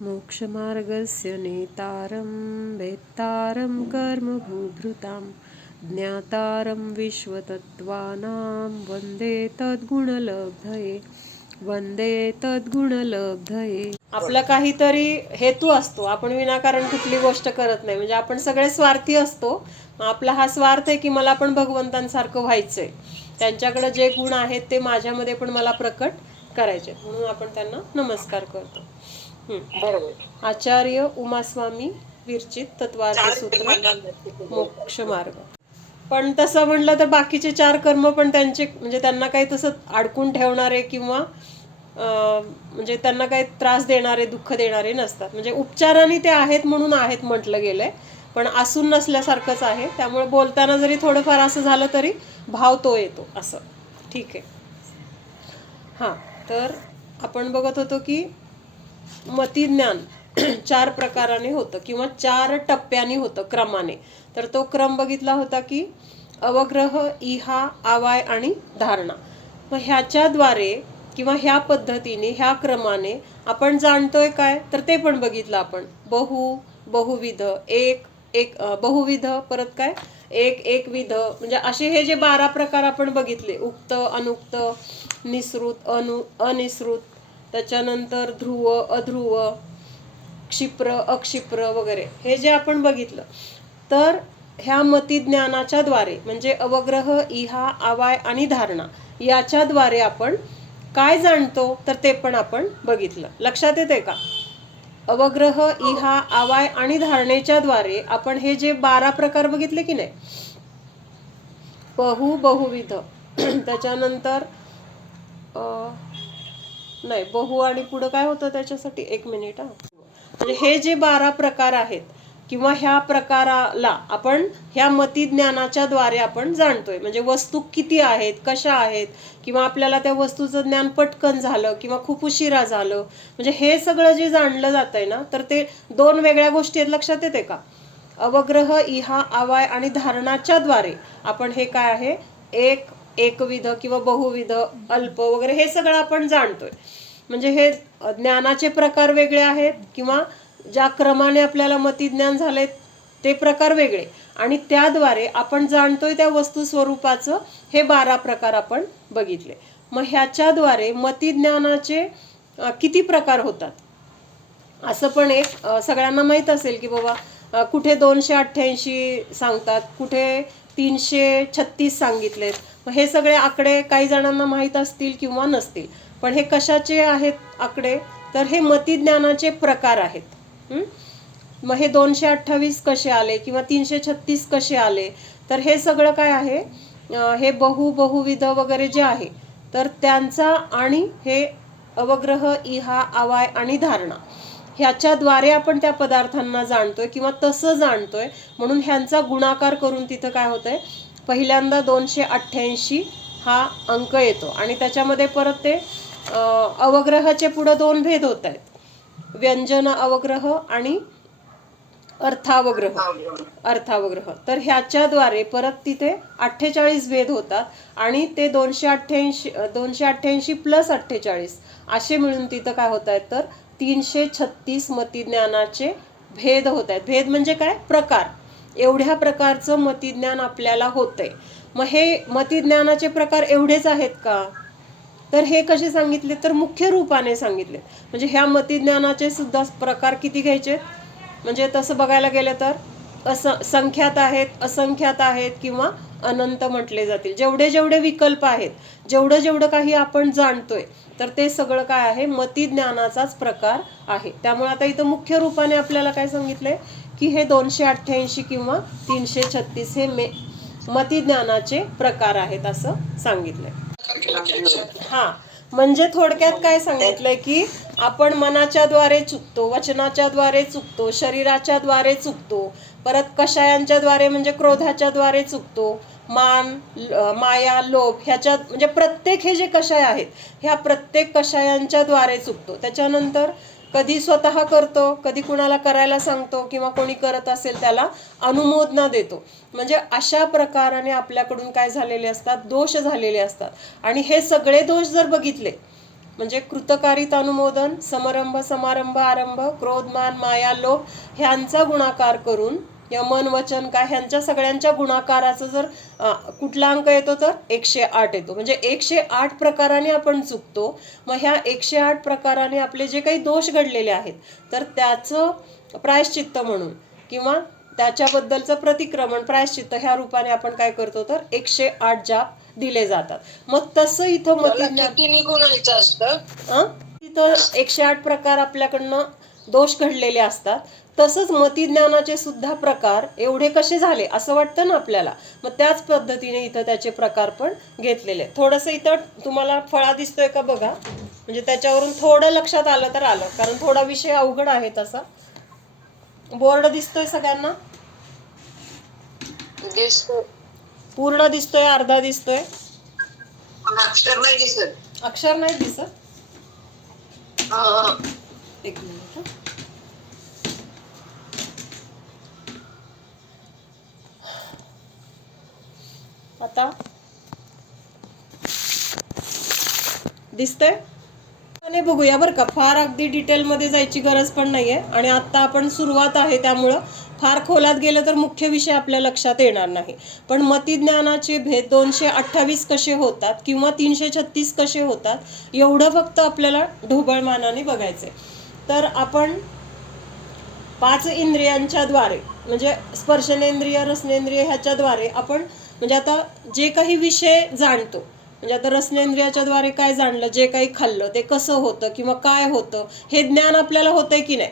मोक्षमार्गस्य नेतारं वेत्तारं कर्मभूभृतां ज्ञातारं विश्वतत्त्वानां वंदे तद्गुणलब्धये. आपला काहीतरी हेतू असतो, आपण विनाकारण कुठली गोष्ट करत नाही. म्हणजे आपण सगळे स्वार्थी असतो. आपला हा स्वार्थ आहे की मला पण भगवंतांसारखं व्हायचंय, त्यांच्याकडे जे गुण आहेत ते माझ्यामध्ये पण मला प्रकट करायचे, म्हणून आपण त्यांना नमस्कार करतो. आचार्य उमास्वामी विरचित तत्वार्थ सूत्र मोक्ष मार्ग. पण तसं म्हणलं तर बाकीचे 4 कर्म पण त्यांचे म्हणजे त्यांना काही तसं अडकून ठेवणारे किंवा म्हणजे त्यांना काही त्रास देणारे, दुःख देणारे नसतात. म्हणजे उपचाराने ते आहेत म्हणून आहेत म्हटलं गेलंय, पण असून नसल्यासारखंच आहे. त्यामुळे बोलताना जरी थोडंफार असं झालं तरी भाव तो येतो असं. ठीक आहे. हां, तर आपण बघत होतो की मतिज्ञान 4 प्रकाराने होतं किंवा 4 टप्प्याने होतं, क्रमाने. तर तो क्रम बघितला होता की अवग्रह, इहा, आवाय आणि धारणा. मग ह्याच्याद्वारे किंवा ह्या पद्धतीने, ह्या क्रमाने आपण जाणतोय काय, तर ते पण बघितलं आपण. बहुविध, बहुविध, परत काय एकविध, म्हणजे असे हे जे 12 प्रकार आपण बघितले, उक्त, अनुक्त, निसृत, अनिसृत, त्याच्यानंतर ध्रुव, अध्रुव, क्षिप्र, अक्षिप्र वगैरे हे जे आपण बघितलं, तर ह्या मतिज्ञानाच्या द्वारे म्हणजे अवग्रह, इहा, आवाय आणि धारणा याच्याद्वारे आपण काय जाणतो, तर ते पण आपण बघितलं. लक्षात येते का? अवग्रह, इहा, आवाय आणि धारणेच्या द्वारे आपण हे जे 12 प्रकार बघितले की नाही, बहुविध, त्याच्यानंतर नाही, बहु आणि पुढं काय होतं त्याच्यासाठी, 1 मिनिट. म्हणजे हे जे 12 प्रकार आहेत किंवा ह्या प्रकाराला आपण ह्या मतिज्ञानाच्या द्वारे आपण जाणतोय. म्हणजे वस्तू किती आहेत, कशा आहेत, किंवा आपल्याला त्या वस्तूचं ज्ञान पटकन झालं किंवा खूप उशिरा झालं, म्हणजे हे सगळं जे जाणलं जातंय ना, तर ते 2 वेगळ्या गोष्टी आहेत. लक्षात येते का? अवग्रह, इहा, आवाय आणि धारणाच्या द्वारे आपण हे काय आहे, एकविध किंवा बहुविध, अल्प वगैरे हे सगळं आपण जाणतोय. म्हणजे हे ज्ञानाचे प्रकार वेगळे आहेत किंवा ज्या क्रमाने आपल्याला मतिज्ञान झाले ते प्रकार वेगळे, आणि त्याद्वारे आपण जाणतोय त्या वस्तू स्वरूपाचं हे 12 प्रकार आपण बघितले. मग ह्याच्याद्वारे मतिज्ञानाचे किती प्रकार होतात, असं पण एक सगळ्यांना माहीत असेल की बाबा कुठे 288 सांगतात, कुठे 336 सांगितलेत. मग हे सगळे आकडे काही जणांना माहीत असतील किंवा नसतील, पण हे कशाचे आहेत आकडे, तर हे मतिज्ञानाचे प्रकार आहेत. मग हे 228 कसे आले किंवा 336 कसे आले, तर हे सगळं काय आहे, हे बहुविध वगैरे जे आहे तर त्यांचा, आणि हे अवग्रह, इहा, आवाय आणि धारणा ह्याच्याद्वारे आपण त्या पदार्थांना जाणतोय किंवा तसं जाणतोय. म्हणून ह्यांचा गुणाकार करून तिथं काय होतंय, पहिल्यांदा 288 हा अंक येतो, आणि त्याच्यामध्ये परत ते अवग्रहाचे पुढे 2 भेद होत आहेत, व्यंजन अवग्रह आणि अर्थावग्रह. तर ह्याच्याद्वारे परत तिथे 48 भेद होतात, आणि ते 288 प्लस 48 असे मिळून तिथं काय होत आहेत, तर 336 मतिज्ञानाचे भेद होत आहेत. भेद म्हणजे काय, प्रकार. एवढ्या प्रकारचं मतिज्ञान आपल्याला होतंय. मग हे मतिज्ञानाचे प्रकार एवढेच आहेत का, तर हे कसे सांगितले, तर मुख्य रूपाने सांगितले. म्हणजे ह्या मतिज्ञानाचे सुद्धा प्रकार किती घ्यायचे, म्हणजे तसं बघायला गेलं तर संख्यात आहेत, असंख्यात आहेत किंवा अनंत म्हटले जातील. जेवढे जेवढे विकल्प आहेत, जेवढं जेवढं काही आपण जाणतोय, तर ते सगळं काय आहे, मतिज्ञानाचाच प्रकार आहे. त्यामुळे आता इथं मुख्य रूपाने आपल्याला काय सांगितलंय की हे 288 किंवा 336 हे मतिज्ञानाचे प्रकार आहेत असं सांगितलंय. हा, म्हणजे थोडक्यात काय सांगितलंय की आपण मनाच्या द्वारे चुकतो, वचनाच्या द्वारे चुकतो, शरीराच्या द्वारे चुकतो, परत कषायांच्या द्वारे म्हणजे क्रोधाच्या द्वारे चुकतो, मान, माया, लोभ ह्याच्या म्हणजे प्रत्येक हे जे कषाय आहेत ह्या प्रत्येक कषायांच्या द्वारे चुकतो. त्याच्यानंतर कधी स्वतः करतो, कधी कुणाला करायला सांगतो, किंवा कोणी करत असेल त्याला अनुमोदना देतो. म्हणजे अशा प्रकाराने आपल्याकडून काय झालेले असतात, दोष झालेले असतात. आणि हे सगळे दोष जर बघितले म्हणजे कृतकारित अनुमोदन, समरंभ समारंभ आरंभ, क्रोधमान माया लोभ ह्यांचा गुणाकार करून मन वचन काय ह्यांच्या सगळ्यांच्या गुणाकाराचं जर कुठला अंक येतो तर 108 येतो. म्हणजे 108 प्रकाराने आपण चुकतो. मग ह्या 108 प्रकाराने आपले जे काही दोष घडलेले आहेत तर त्याचं प्रायश्चित्त म्हणून किंवा त्याच्याबद्दलचं प्रतिक्रमण प्रायश्चित्त ह्या रूपाने आपण काय करतो तर 108 जाप दिले जातात. मग तसं इथं तिथं 108 प्रकार आपल्याकडनं दोष घडलेले असतात. तसंच मतिज्ञानाचे सुद्धा प्रकार एवढे कसे झाले असं वाटतं ना आपल्याला. मग त्याच पद्धतीने इथं त्याचे प्रकार पण घेतलेले. थोडंसं इथं तुम्हाला फळा दिसतोय का बघा, म्हणजे त्याच्यावरून थोडं लक्षात आलं तर आलं, कारण थोडा विषय अवघड आहे तसा. बोर्ड दिसतोय सगळ्यांना? पूर्ण दिसतोय, अर्धा दिसतोय? अक्षर नाही दिसत. अक्षर नाही दिसत? एक मिनिट. आता दिसतंय? बघूया बरं का, फार अगदी डिटेलमध्ये जायची गरज पण नाहीये. आणि आता आपण सुरुवात आहे त्यामुळं फार खोलात गेलं तर मुख्य विषय आपल्या लक्षात येणार नाही. पण मतिज्ञानाचे भेद 228 कसे होतात किंवा 336 कसे होतात एवढं फक्त आपल्याला ढोबळमानाने बघायचंय. तर आपण 5 इंद्रियांच्या द्वारे म्हणजे स्पर्शनेंद्रिय रसनेंद्रिय ह्याच्याद्वारे आपण म्हणजे आता जे काही विषय जाणतो, म्हणजे आता रसनेंद्रियाच्या द्वारे काय जाणलं, जे काही खाल्लं ते कसं होतं किंवा काय होतं हे ज्ञान आपल्याला होतंय की नाही.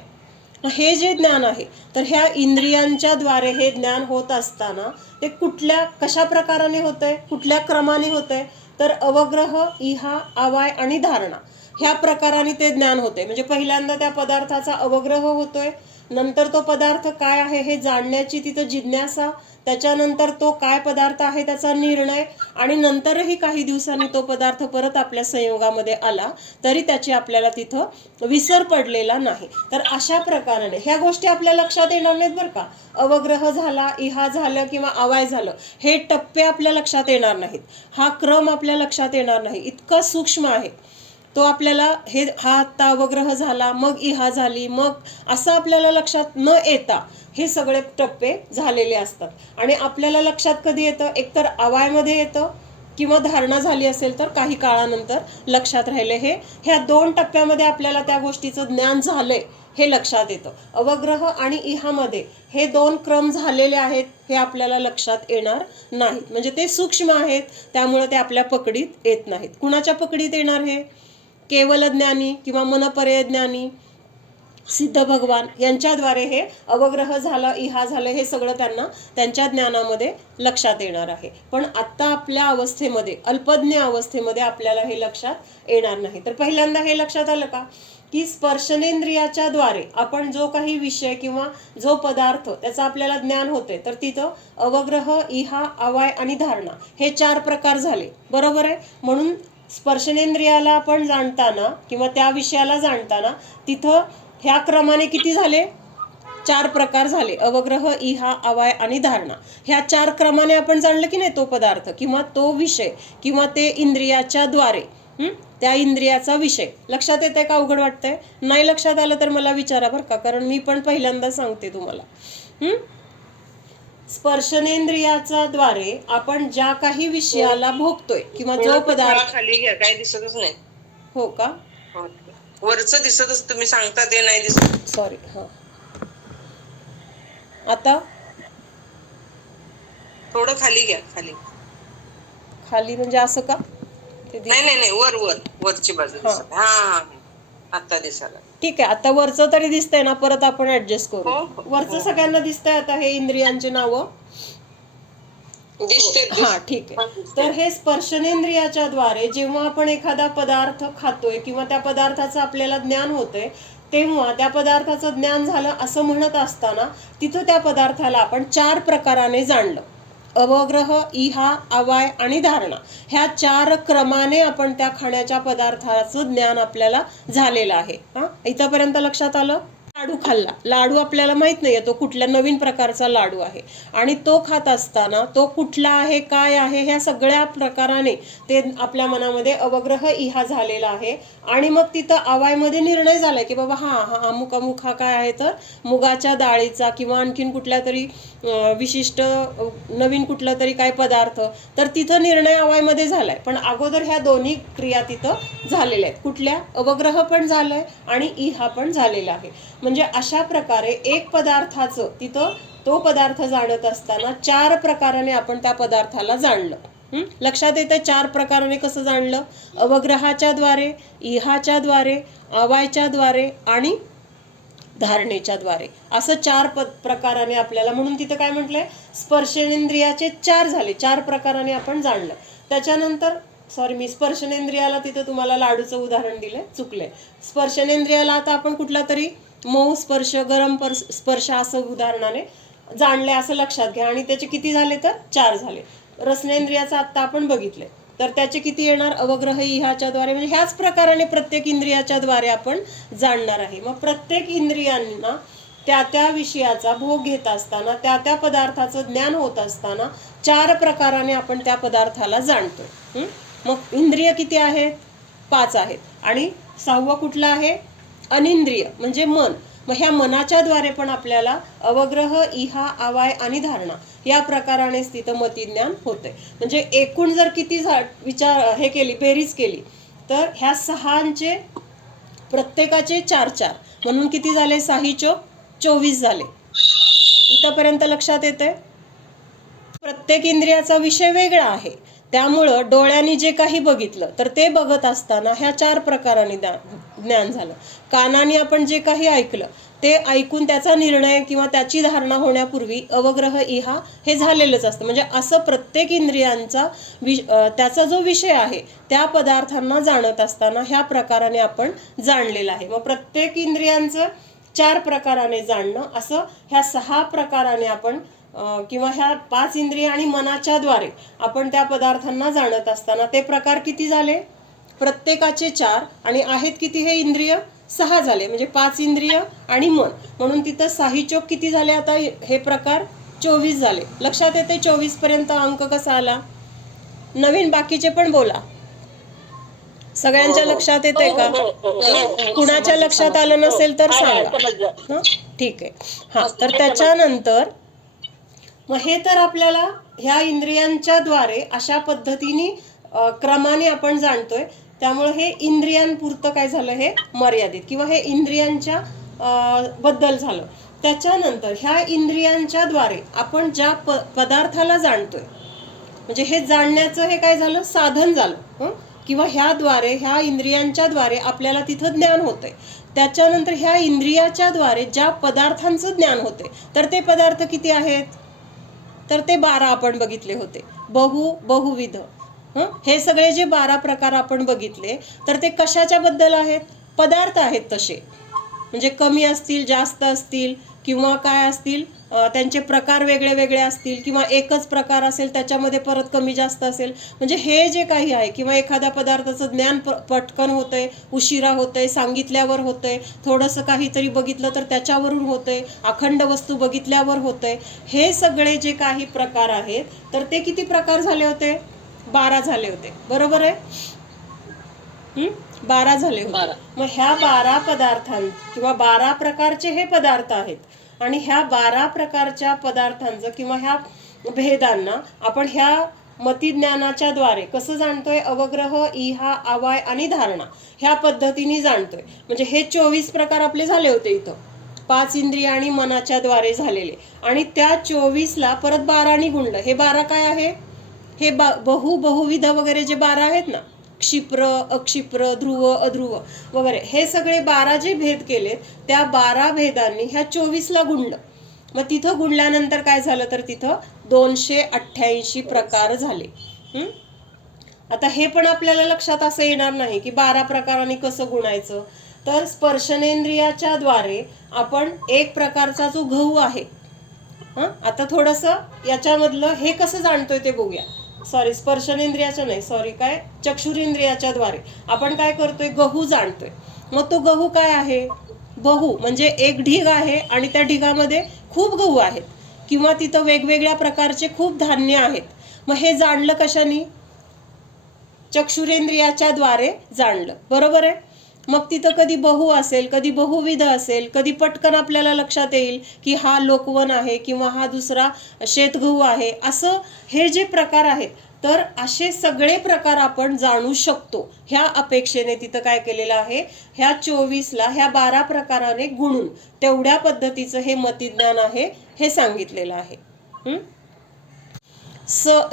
हे जे ज्ञान आहे तर ह्या इंद्रियांच्या द्वारे हे ज्ञान होत असताना ते कुठल्या कशा प्रकाराने होतंय, कुठल्या क्रमाने होतंय तर अवग्रह, इहा, आवाय आणि धारणा ह्या प्रकाराने ते ज्ञान होते. म्हणजे पहिल्यांदा त्या पदार्थाचा अवग्रह होतोय, नंतर तो पदार्थ काय आहे हे जाणण्याची तिथं जिज्ञासा, त्याच्यानंतर तो काय पदार्थ आहे त्याचा निर्णय, आणि नंतरही काही दिवसांनी तो पदार्थ परत आपल्या संयोगामध्ये आला तरी त्याची आपल्याला तिथं विसर पडलेला नाही. तर अशा प्रकाराने ह्या गोष्टी आपल्या लक्षात येणार नाहीत बरं का. अवग्रह झाला, इहा झालं किंवा आवाय झालं हे टप्पे आपल्या लक्षात येणार नाहीत, हा क्रम आपल्या लक्षात येणार नाही, इतका सूक्ष्म आहे तो. आपल्याला हे हा आत्ता अवग्रह झाला मग इहा झाली मग असं आपल्याला लक्षात न येता हे सगळे टप्पे झालेले असतात. आणि आपल्याला लक्षात कधी येतं, एकतर आवायमध्ये येतं किंवा धारणा झाली असेल तर काही काळानंतर लक्षात राहिले. ह्या 2 टप्प्यामध्ये आपल्याला त्या गोष्टीचं ज्ञान झालंय हे लक्षात येतं. अवग्रह आणि इहामध्ये हे 2 क्रम झालेले आहेत हे आपल्याला लक्षात येणार नाहीत, म्हणजे ते सूक्ष्म आहेत त्यामुळे ते आपल्या पकडीत येत नाहीत. कुणाच्या पकडीत येणार हे? केवल ज्ञानी किंवा मनपर्यय ज्ञानी सिद्ध भगवान यांच्याद्वारे हे अवग्रह झालं, इहा झालं हे सगळं त्यांना त्यांच्या ज्ञानामध्ये लक्षात येणार आहे. पण आत्ता आपल्या अवस्थेमध्ये अल्पज्ञ अवस्थेमध्ये आपल्याला हे लक्षात येणार नाही. तर पहिल्यांदा हे लक्षात आलं का की स्पर्शनेंद्रियाच्या द्वारे आपण जो काही विषय किंवा जो पदार्थ त्याचं आपल्याला ज्ञान होते तर तिथं अवग्रह, इहा, आवाय आणि धारणा हे 4 प्रकार झाले, बरोबर आहे. म्हणून स्पर्शनेंद्रियाला आपण जाणताना किंवा त्या विषयाला जाणताना तिथं ह्या क्रमाने किती झाले? 4 प्रकार झाले, अवग्रह, इहा, आवाय आणि धारणा. ह्या 4 क्रमाने आपण जाणलं की नाही तो पदार्थ किंवा तो विषय किंवा ते इंद्रियाच्या द्वारे त्या इंद्रियाचा विषय. लक्षात येते का? अवघड वाटतंय? नाही लक्षात आलं तर मला विचारा बरं का, कारण मी पण पहिल्यांदा सांगते तुम्हाला. स्पर्शनेंद्रियाच्या द्वारे आपण ज्या काही विषयाला भोगतोय किंवा जो पदार्थ खाली घ्या, काय दिसतच नाही. हो का? वरचं दिसतच, तुम्ही सांगता ते नाही दिसत. सॉरी. हा आता थोडं खाली घ्या, खाली. खाली म्हणजे असं का? नाही वरची बाजू दिसत. हा आता दिसायला. ठीक आहे, आता वरचं तरी दिसतंय ना, परत आपण ऍडजस्ट करू. वरचं सगळ्यांना दिसतंय आता हे इंद्रियांची नावं दिसते? हा ठीक आहे. तर हे स्पर्शनेंद्रियाच्या द्वारे जेव्हा आपण एखादा पदार्थ खातोय किंवा त्या पदार्थाचं आपल्याला ज्ञान होतंय तेव्हा त्या पदार्थाचं ज्ञान झालं असं म्हणत असताना तिथं त्या पदार्थाला आपण 4 प्रकाराने जाणलं. अवग्रह, इहा, आवाय आणि धारणा ह्या 4 क्रमाने आपण त्या खाण्याच्या पदार्थाचं ज्ञान आपल्याला झालेलं आहे. इथंपर्यंत लक्षात आलं? लाडू खाल्ला, लाडू आपल्याला माहित नाहीये तो कुठल्या नवीन प्रकारचा लाडू आहे, आणि तो खात असताना तो कुठला आहे काय आहे ह्या सगळ्या प्रकाराने ते आपल्या मनामध्ये अवग्रह इहा झालेला आहे. आणि मग तिथं आवायमध्ये निर्णय झालाय की बाबा हा हा अमुक अमुक हा काय आहे तर मुगाच्या डाळीचा किंवा आणखीन कुठल्या तरी विशिष्ट नवीन कुठला तरी काय पदार्थ, तर तिथं निर्णय आवायमध्ये झालाय. पण अगोदर ह्या दोन्ही क्रिया तिथं झालेल्या आहेत. कुठल्या? अवग्रह पण झालंय आणि इहा पण झालेला आहे. म्हणजे अशा प्रकारे एक पदार्थाचं तिथं तो पदार्थ जाणत असताना 4 प्रकाराने आपण त्या पदार्थाला जाणलं. लक्षात येतं 4 प्रकाराने कसं जाणलं? अवग्रहाच्या द्वारे, इहाच्या द्वारे, आवायच्या द्वारे आणि धारणेच्या द्वारे, असं 4 प्रकाराने आपल्याला. म्हणून तिथं काय म्हटलंय? स्पर्शेंद्रियाचे 4 झाले, 4 प्रकाराने आपण जाणलं. त्याच्यानंतर मी स्पर्शनेंद्रियाला तिथं तुम्हाला लाडूचं उदाहरण दिलंय, चुकलंय. स्पर्शनेंद्रियाला आता आपण कुठला तरी मऊ स्पर्श, गरम स्पर्श असं उदाहरणाने जाणले असं लक्षात घ्या. आणि त्याचे किती झाले तर 4 झाले. रसनेंद्रियाचं आत्ता आपण बघितलंय, तर त्याचे किती येणार? अवग्रह इहाच्या द्वारे. म्हणजे ह्याच प्रकाराने प्रत्येक इंद्रियाच्या द्वारे आपण जाणणार आहे. मग प्रत्येक इंद्रियांना त्या त्या विषयाचा भोग घेत असताना, त्या त्या पदार्थाचं ज्ञान होत असताना 4 प्रकाराने आपण त्या पदार्थाला जाणतोय. मग इंद्रिय किती आहेत? 5 आहेत. आणि 6वं कुठलं आहे? अनिंद्रिय म्हणजे मन. मग ह्या मनाच्या द्वारे पण आपल्याला अवग्रह, इहा, आवाय आणि धारणा या प्रकारानेच तिथं मतिज्ञान होतंय. म्हणजे एकूण जर किती विचार केली, बेरीज केली, तर ह्या 6चे प्रत्येकाचे 4-4 म्हणून किती झाले? 6 चोक 24 झाले. इथंपर्यंत लक्षात येते? प्रत्येक इंद्रियाचा विषय वेगळा आहे, त्यामुळं डोळ्यांनी जे काही बघितलं तर ते बघत असताना ह्या 4 प्रकाराने ज्ञान झालं. कानाने आपण जे काही ऐकलं ते ऐकून त्याचा निर्णय किंवा त्याची धारणा होण्यापूर्वी अवग्रह, इहा हे झालेलंच असतं. म्हणजे असं प्रत्येक इंद्रियांचा त्याचा जो विषय आहे त्या पदार्थांना जाणत असताना ह्या प्रकाराने आपण जाणलेलं आहे. मग प्रत्येक इंद्रियांचं 4 प्रकाराने जाणणं, असं ह्या 6 प्रकाराने आपण किंवा ह्या 5 इंद्रिय आणि मनाच्या द्वारे आपण त्या पदार्थांना जाणत असताना ते प्रकार किती झाले? प्रत्येकाचे 4 आणि आहेत किती हे इंद्रिय? 6 झाले. म्हणजे 5 इंद्रिय आणि मन म्हणून तिथं 6 चोक किती झाले? आता हे प्रकार 24 झाले. लक्षात येते 24 पर्यंत अंक कसा आला? नवीन बाकीचे पण बोला. सगळ्यांच्या लक्षात येते का? कुणाच्या लक्षात आलं नसेल तर सांगा. ठीक आहे. हा, तर त्याच्यानंतर मग हे तर आपल्याला ह्या इंद्रियांच्या द्वारे अशा पद्धतीने क्रमाने आपण जाणतोय. त्यामुळे हे इंद्रियांपुरतं काय झालं? हे मर्यादित किंवा हे इंद्रियांच्या बद्दल झालं. त्याच्यानंतर ह्या इंद्रियांच्या द्वारे आपण ज्या पदार्थाला जाणतोय, म्हणजे हे जाणण्याचं हे काय झालं? साधन झालं. किंवा ह्या इंद्रियांच्या द्वारे आपल्याला तिथं ज्ञान होतंय. त्याच्यानंतर ह्या इंद्रियाच्या द्वारे ज्या पदार्थांचं ज्ञान होते, तर ते पदार्थ किती आहेत? तर ते 12 आपण बघितले होते. बहुविध. हे सगळे जे 12 प्रकार आपण बघितले, तर ते कशाच्या बद्दल आहेत? पदार्थ आहेत तसे. म्हणजे कमी असतील, जास्त असतील किंवा काय असतील, त्यांचे प्रकार वेगळे वेगळे असतील किंवा एकच प्रकार असेल त्याच्यामध्ये परत कमी जास्त असेल. म्हणजे हे जे काही आहे किंवा एखाद्या पदार्थाचं ज्ञान पटकन होतंय, उशिरा होतंय, सांगितल्यावर होतंय, थोडंसं काहीतरी बघितलं तर त्याच्यावरून होतंय, अखंड वस्तू बघितल्यावर होतंय. हे सगळे जे काही प्रकार आहेत, तर ते किती प्रकार झाले होते? 12 झाले होते. बरोबर आहे? 12 झाले होते. मग ह्या 12 पदार्थां किंवा 12 प्रकारचे हे पदार्थ आहेत. आणि ह्या 12 प्रकारच्या पदार्थांचं किंवा ह्या भेदांना आपण ह्या मतिज्ञानाच्या द्वारे कसं जाणतोय? अवग्रह, इहा, आवाय आणि धारणा ह्या पद्धतीने जाणतोय. म्हणजे हे 24 प्रकार आपले झाले होते इथं, 5 इंद्रिय आणि मनाच्या द्वारे झालेले. आणि त्या 24ला परत 12 गुणलं. हे 12 काय आहे? हे बहुविध वगैरे जे 12 आहेत ना, क्षिप्र, अक्षिप्र, ध्रुव, अध्रुव वगैरे, हे सगळे 12 जे भेद केलेत, त्या 12 भेदांनी ह्या 24ला गुणलं. मग तिथं गुणल्यानंतर काय झालं? तर तिथं 288 प्रकार झाले. आता हे पण आपल्याला लक्षात असं येणार नाही की 12 प्रकारांनी कसं गुणायचं. तर स्पर्शनेंद्रियाच्या द्वारे आपण एक प्रकारचा जो गहू आहे, आता थोडंसं याच्यामधलं हे कसं जाणतोय ते बघूया. स्पर्शनेंद्रियाच्या नाही, चक्षुरेंद्रियाच्या द्वारे आपण काय करतोय? गहू जाणतोय. मग तो गहू काय आहे? बहु म्हणजे एक ढीग आहे आणि त्या ढिगामध्ये खूप गहू आहेत, किंवा तिथं वेगवेगळ्या प्रकारचे खूप धान्य आहेत. मग हे जाणलं कशाने? चक्षुरेंद्रियाच्या द्वारे जाणलं, बरोबर आहे. मग तिथं कधी बहु असेल, कधी बहुविध असेल, कधी पटकन आपल्याला लक्षात येईल की हा लोकवन आहे किंवा हा दुसरा शेतगहू आहे. असं हे जे प्रकार आहेत, तर असे सगळे प्रकार आपण जाणू शकतो. ह्या अपेक्षेने तिथं काय केलेलं आहे, ह्या 24ला ह्या 12 प्रकाराने गुणून तेवढ्या पद्धतीचं हे मतिज्ञान आहे हे सांगितलेलं आहे.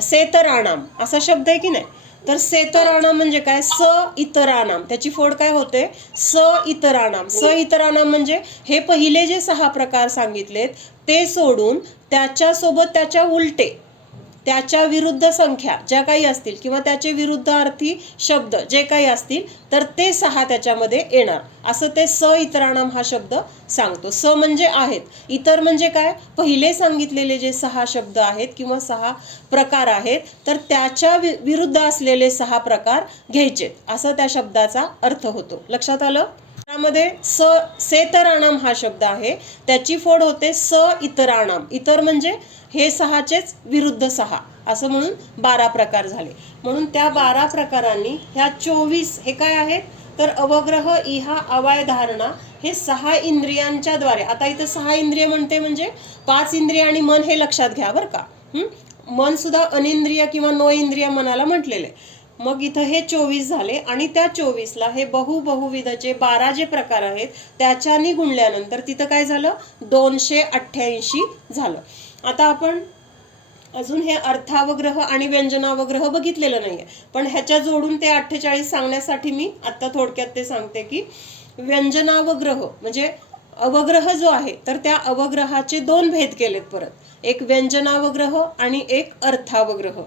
सेतराणाम असा शब्द आहे की नाही, तर सेतराणाम म्हणजे काय? स इतराणाम, त्याची फोड काय होते? स इतराणाम. स इतराणाम म्हणजे हे पहिले जे 6 प्रकार सांगितलेत ते सोडून त्याच्यासोबत त्याच्या उलटे, त्याच्या विरुद्ध संख्या ज्या काही असतील किंवा त्याचे विरुद्ध अर्थी शब्द जे काही असतील, तर ते 6 त्याच्यामध्ये येणार. असं ते स इतराणाम हा शब्द सांगतो. स म्हणजे आहेत, इतर म्हणजे काय? पहिले सांगितलेले जे 6 शब्द आहेत किंवा 6 प्रकार आहेत, तर त्याच्या विरुद्ध असलेले 6 प्रकार घ्यायचे, असं त्या शब्दाचा अर्थ होतो. लक्षात आलं? त्यामध्ये सेतराणाम हा शब्द आहे, त्याची फोड होते स इतराणाम. इतर म्हणजे हे 6चेच विरुद्ध 6, असं म्हणून 12 प्रकार झाले. म्हणून त्या 12 प्रकारांनी ह्या 24 हे काय आहेत, तर अवग्रह, इहा, अवाय, धारणा हे 6 इंद्रियांच्या द्वारे. आता इथं 6 इंद्रिय म्हणते म्हणजे 5 इंद्रिय आणि मन हे लक्षात घ्या बरं का. मन सुद्धा अनिंद्रिय किंवा नो इंद्रिय मनाला म्हटलेले. मग इथं हे 24 झाले आणि त्या 24ला हे बहुविधचे 12 जे प्रकार आहेत त्याच्यानी गुणल्यानंतर तिथं काय झालं, 288 झालं. आता आपण अजून हे अर्थावग्रह आणि व्यंजनावग्रह बघितलेलं नाहीये, पण ह्याच्या जोडून ते 48 सांगण्यासाठी मी आता थोडक्यात ते सांगते की व्यंजनावग्रह म्हणजे अवग्रह जो आहे, तर त्या अवग्रहाचे 2 भेद केलेत परत, एक व्यंजनावग्रह आणि एक अर्थावग्रह.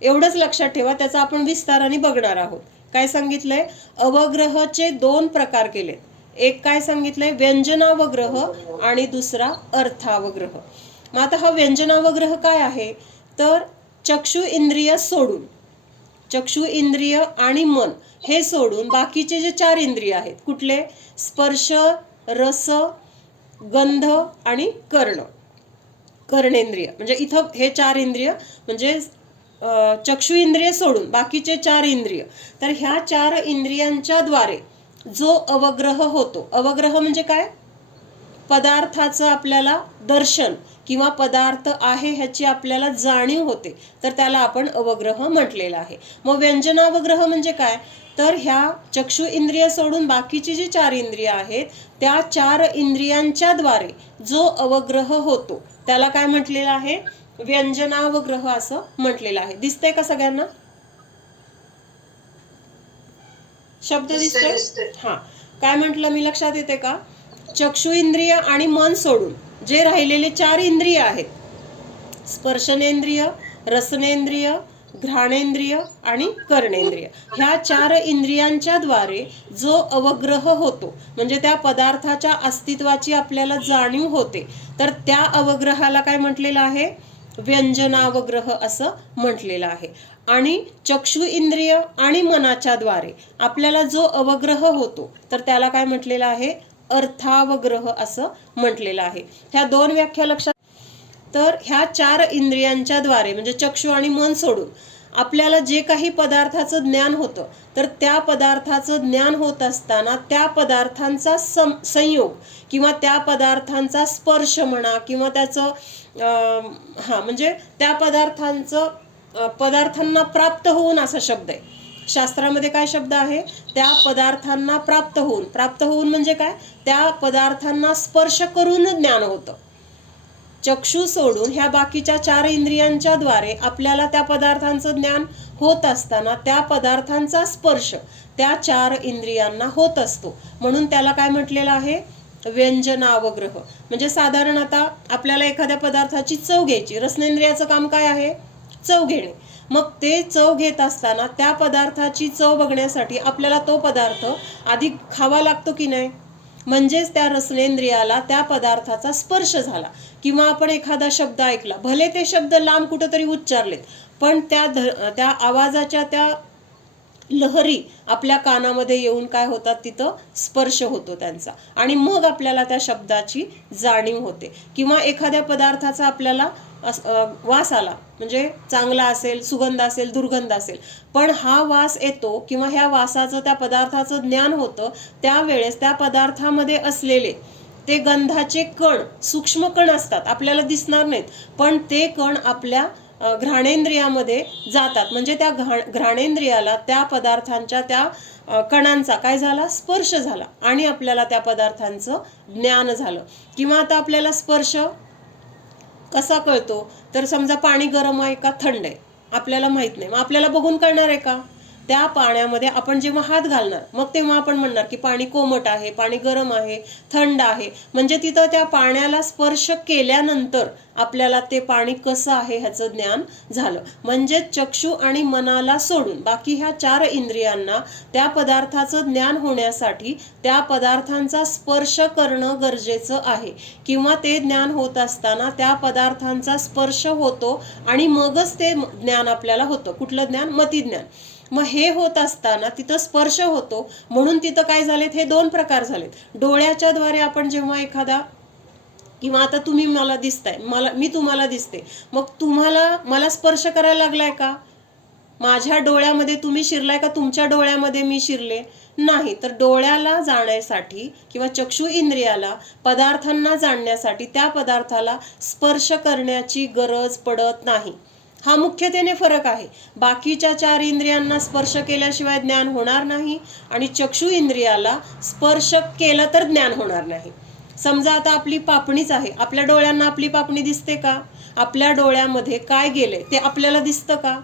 एवढंच लक्षात ठेवा, त्याचा आपण विस्ताराने बघणार आहोत. काय सांगितलंय? अवग्रहाचे 2 प्रकार केलेत. एक काय सांगितलंय? व्यंजनावग्रह आणि दुसरा अर्थावग्रह. मग आता हा व्यंजनावग्रह काय आहे, तर चक्षु इंद्रिय सोडून, चक्षु इंद्रिय आणि मन हे सोडून बाकीचे जे 4 इंद्रिय आहेत, कुठले? स्पर्श, रस, गंध आणि कर्णेंद्रिय. म्हणजे इथं हे 4 इंद्रिय म्हणजे चक्षु इंद्रिय सोडून बाकीचे 4 इंद्रिय, तर ह्या 4 इंद्रियांच्या द्वारे जो अवग्रह होतो. अवग्रह म्हणजे काय? पदार्थाचं आपल्याला दर्शन किंवा पदार्थ आहे ह्याची आपल्याला जाणीव होते, तर त्याला आपण अवग्रह म्हटलेला आहे. मग व्यंजनावग्रह म्हणजे काय, तर ह्या चक्षु इंद्रिय सोडून बाकीची जी 4 इंद्रिय आहेत त्या 4 इंद्रियांच्या द्वारे जो अवग्रह होतो त्याला काय म्हटलेलं आहे? व्यंजनावग्रह असं म्हटलेलं आहे. दिसतंय का सगळ्यांना? शब्द दिसतोय? हा, काय म्हटलं मी, लक्षात येते का? चक्षु इंद्रिय आणि मन सोडून जे राहिलेले 4 इंद्रिय आहेत, स्पर्शनेंद्रिय, रसनेंद्रिय, घ्राणेंद्रिय आणि कर्णेंद्रिय, ह्या 4 इंद्रियांच्या द्वारे जो अवग्रह होतो म्हणजे त्या पदार्थाच्या अस्तित्वाची आपल्याला जाणीव होते, तर त्या अवग्रहाला काय म्हटलेलं आहे? व्यंजनावग्रह असं म्हटलेलं आहे. आणि चक्षु इंद्रिय आणि मनाच्या द्वारे आपल्याला जो अवग्रह होतो तर त्याला काय म्हटलेलं आहे? अर्थावग्रह असं म्हटलेलं आहे. ह्या 2 व्याख्या लक्षात. तर ह्या 4 इंद्रियांच्या द्वारे म्हणजे चक्षु आणि मन सोडून आपल्याला जे काही पदार्थाचं ज्ञान होतं, तर त्या पदार्थाचं ज्ञान होत असताना त्या पदार्थांचा संयोग किंवा त्या पदार्थांचा स्पर्श म्हणा किंवा त्याचं म्हणजे त्या पदार्थांना प्राप्त होऊन असा शब्द आहे. शास्त्रामध्ये काय शब्द आहे? त्या पदार्थांना प्राप्त होऊन म्हणजे काय? त्या पदार्थांना स्पर्श करून ज्ञान होतं. चक्षु सोडून ह्या बाकीच्या 4 इंद्रियांच्या द्वारे आपल्याला त्या पदार्थांचं ज्ञान होत असताना त्या पदार्थांचा स्पर्श त्या 4 इंद्रियांना होत असतो, म्हणून त्याला काय म्हटलेलं आहे? व्यंजनावग्रह. म्हणजे साधारण आता आपल्याला एखाद्या पदार्थाची चव घ्यायची, रसनेंद्रियाचं काम काय आहे? चव घेणे. मग ते चव घेत असताना त्या पदार्थाची चव बघण्यासाठी आपल्याला तो पदार्थ आधी खावा लागतो की नाही, म्हणजेच त्या रसनेंद्रियाला त्या पदार्थाचा स्पर्श झाला. किंवा आपण एखादा शब्द ऐकला, भले ते शब्द लांब कुठंतरी उच्चारलेत, पण त्या आवाजाच्या त्या लहरी आपल्या कानामध्ये येऊन काय होतात, तिथं स्पर्श होतो त्यांचा, आणि मग आपल्याला त्या शब्दाची जाणीव होते. किंवा एखाद्या पदार्थाचा आपल्याला वास आला, म्हणजे चांगला असेल, सुगंध असेल, दुर्गंध असेल, पण हा वास येतो किंवा ह्या वासाचं त्या पदार्थाचं ज्ञान होतं त्यावेळेस त्या पदार्थामध्ये असलेले ते गंधाचे कण, सूक्ष्म कण असतात, आपल्याला दिसणार नाहीत, पण ते कण आपल्या घ्राणेंद्रियामध्ये जातात. म्हणजे त्या घ्राणेंद्रियाला त्या पदार्थांच्या त्या कणांचा काय झाला, स्पर्श झाला, आणि आपल्याला त्या पदार्थांचं ज्ञान झालं. किंवा आता आपल्याला स्पर्श कसा कळतो, तर समजा पाणी गरम आहे का थंड आहे आपल्याला माहित नाही, मग आपल्याला बघून कळणार आहे का? त्या पाण्यामध्ये आपण जेव्हा हात घालणार मग तेव्हा आपण म्हणणार की पाणी कोमट आहे, पाणी गरम आहे, थंड आहे. म्हणजे तिथं त्या पाण्याला स्पर्श केल्यानंतर आपल्याला ते पाणी कसं आहे ह्याचं ज्ञान झालं. म्हणजे चक्षु आणि मनाला सोडून बाकी ह्या 4 इंद्रियांना त्या पदार्थाचं ज्ञान होण्यासाठी त्या पदार्थांचा स्पर्श करणं गरजेचं आहे. किंवा ते ज्ञान होत असताना त्या पदार्थांचा स्पर्श होतो आणि मगच ते ज्ञान आपल्याला होतं. कुठलं ज्ञान? मतिज्ञान. मग हे होत असताना तिथं स्पर्श होतो, म्हणून तिथं काय झालेत, हे 2 प्रकार झालेत. डोळ्याच्या द्वारे आपण जेव्हा एखादा, किंवा आता तुम्ही मला दिसताय, मी तुम्हाला दिसते, मग तुम्हाला मला स्पर्श करायला लागलाय का? माझ्या डोळ्यामध्ये तुम्ही शिरलाय का तुमच्या डोळ्यामध्ये मी शिरले? नाही. तर डोळ्याला जाण्यासाठी किंवा चक्षु इंद्रियाला पदार्थांना जाणण्यासाठी त्या पदार्थाला स्पर्श करण्याची गरज पडत नाही. हा मुख्यतेने फरक आहे. बाकीच्या 4 इंद्रियांना स्पर्श केल्याशिवाय ज्ञान होणार नाही, आणि चक्षु इंद्रियाला स्पर्श केलं तर ज्ञान होणार नाही. समजा आता आपली पापणीच आहे, आपल्या डोळ्यांना आपली पापणी दिसते का? आपल्या डोळ्यामध्ये काय गेले ते आपल्याला दिसतं का?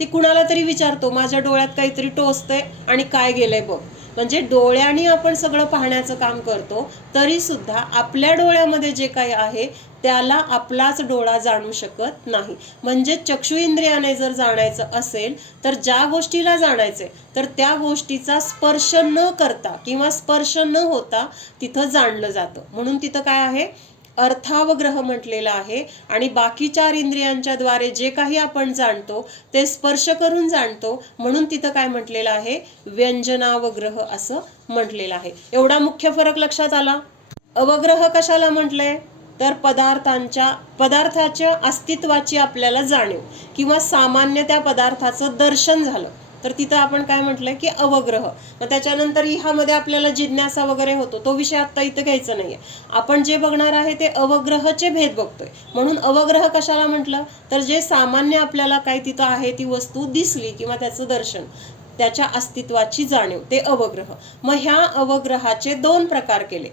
ते कुणाला तरी विचारतो, माझ्या डोळ्यात काहीतरी टोचतंय आणि काय गेलंय बघ. म्हणजे डोळ्यांनी आपण सगळं पाहण्याचं काम करतो, तरी सुद्धा आपल्या डोळ्यामध्ये जे काही आहे त्याला आपलाच डोळा जाणू शकत नाही. म्हणजे चक्षु इंद्रियाने जर जाणायचं असेल तर ज्या गोष्टीला जाणायचे तर त्या गोष्टीचा स्पर्श न करता किंवा स्पर्श न होता तिथं जाणलं जातं. म्हणून तिथं काय आहे, अर्थावग्रह म्हटलेला आहे. आणि बाकी 4 इंद्रियांच्या द्वारे जे काही आपण जाणतो ते स्पर्श करून जाणतो, म्हणून तिथं काय म्हटलेलं आहे, व्यंजनावग्रह असं म्हटलेलं आहे. एवढा मुख्य फरक लक्षात आला. अवग्रह कशाला म्हटलंय, तर पदार्थाच्या अस्तित्वाची आपल्याला जाणीव किंवा सामान्य त्या पदार्थाचं दर्शन झालं तर तिथं आपण काय म्हटलंय की अवग्रह. मग त्याच्यानंतर ह्यामध्ये आपल्याला जिज्ञासा वगैरे होतो, तो विषय आता इथं घ्यायचा नाहीये. आपण जे बघणार आहे ते अवग्रहचे भेद बघतोय. म्हणून अवग्रह कशाला म्हटलं, तर जे सामान्य आपल्याला काय तिथं आहे ती वस्तू दिसली किंवा त्याचं दर्शन, त्याच्या अस्तित्वाची जाणीव, ते अवग्रह. मग ह्या अवग्रहाचे 2 प्रकार केले.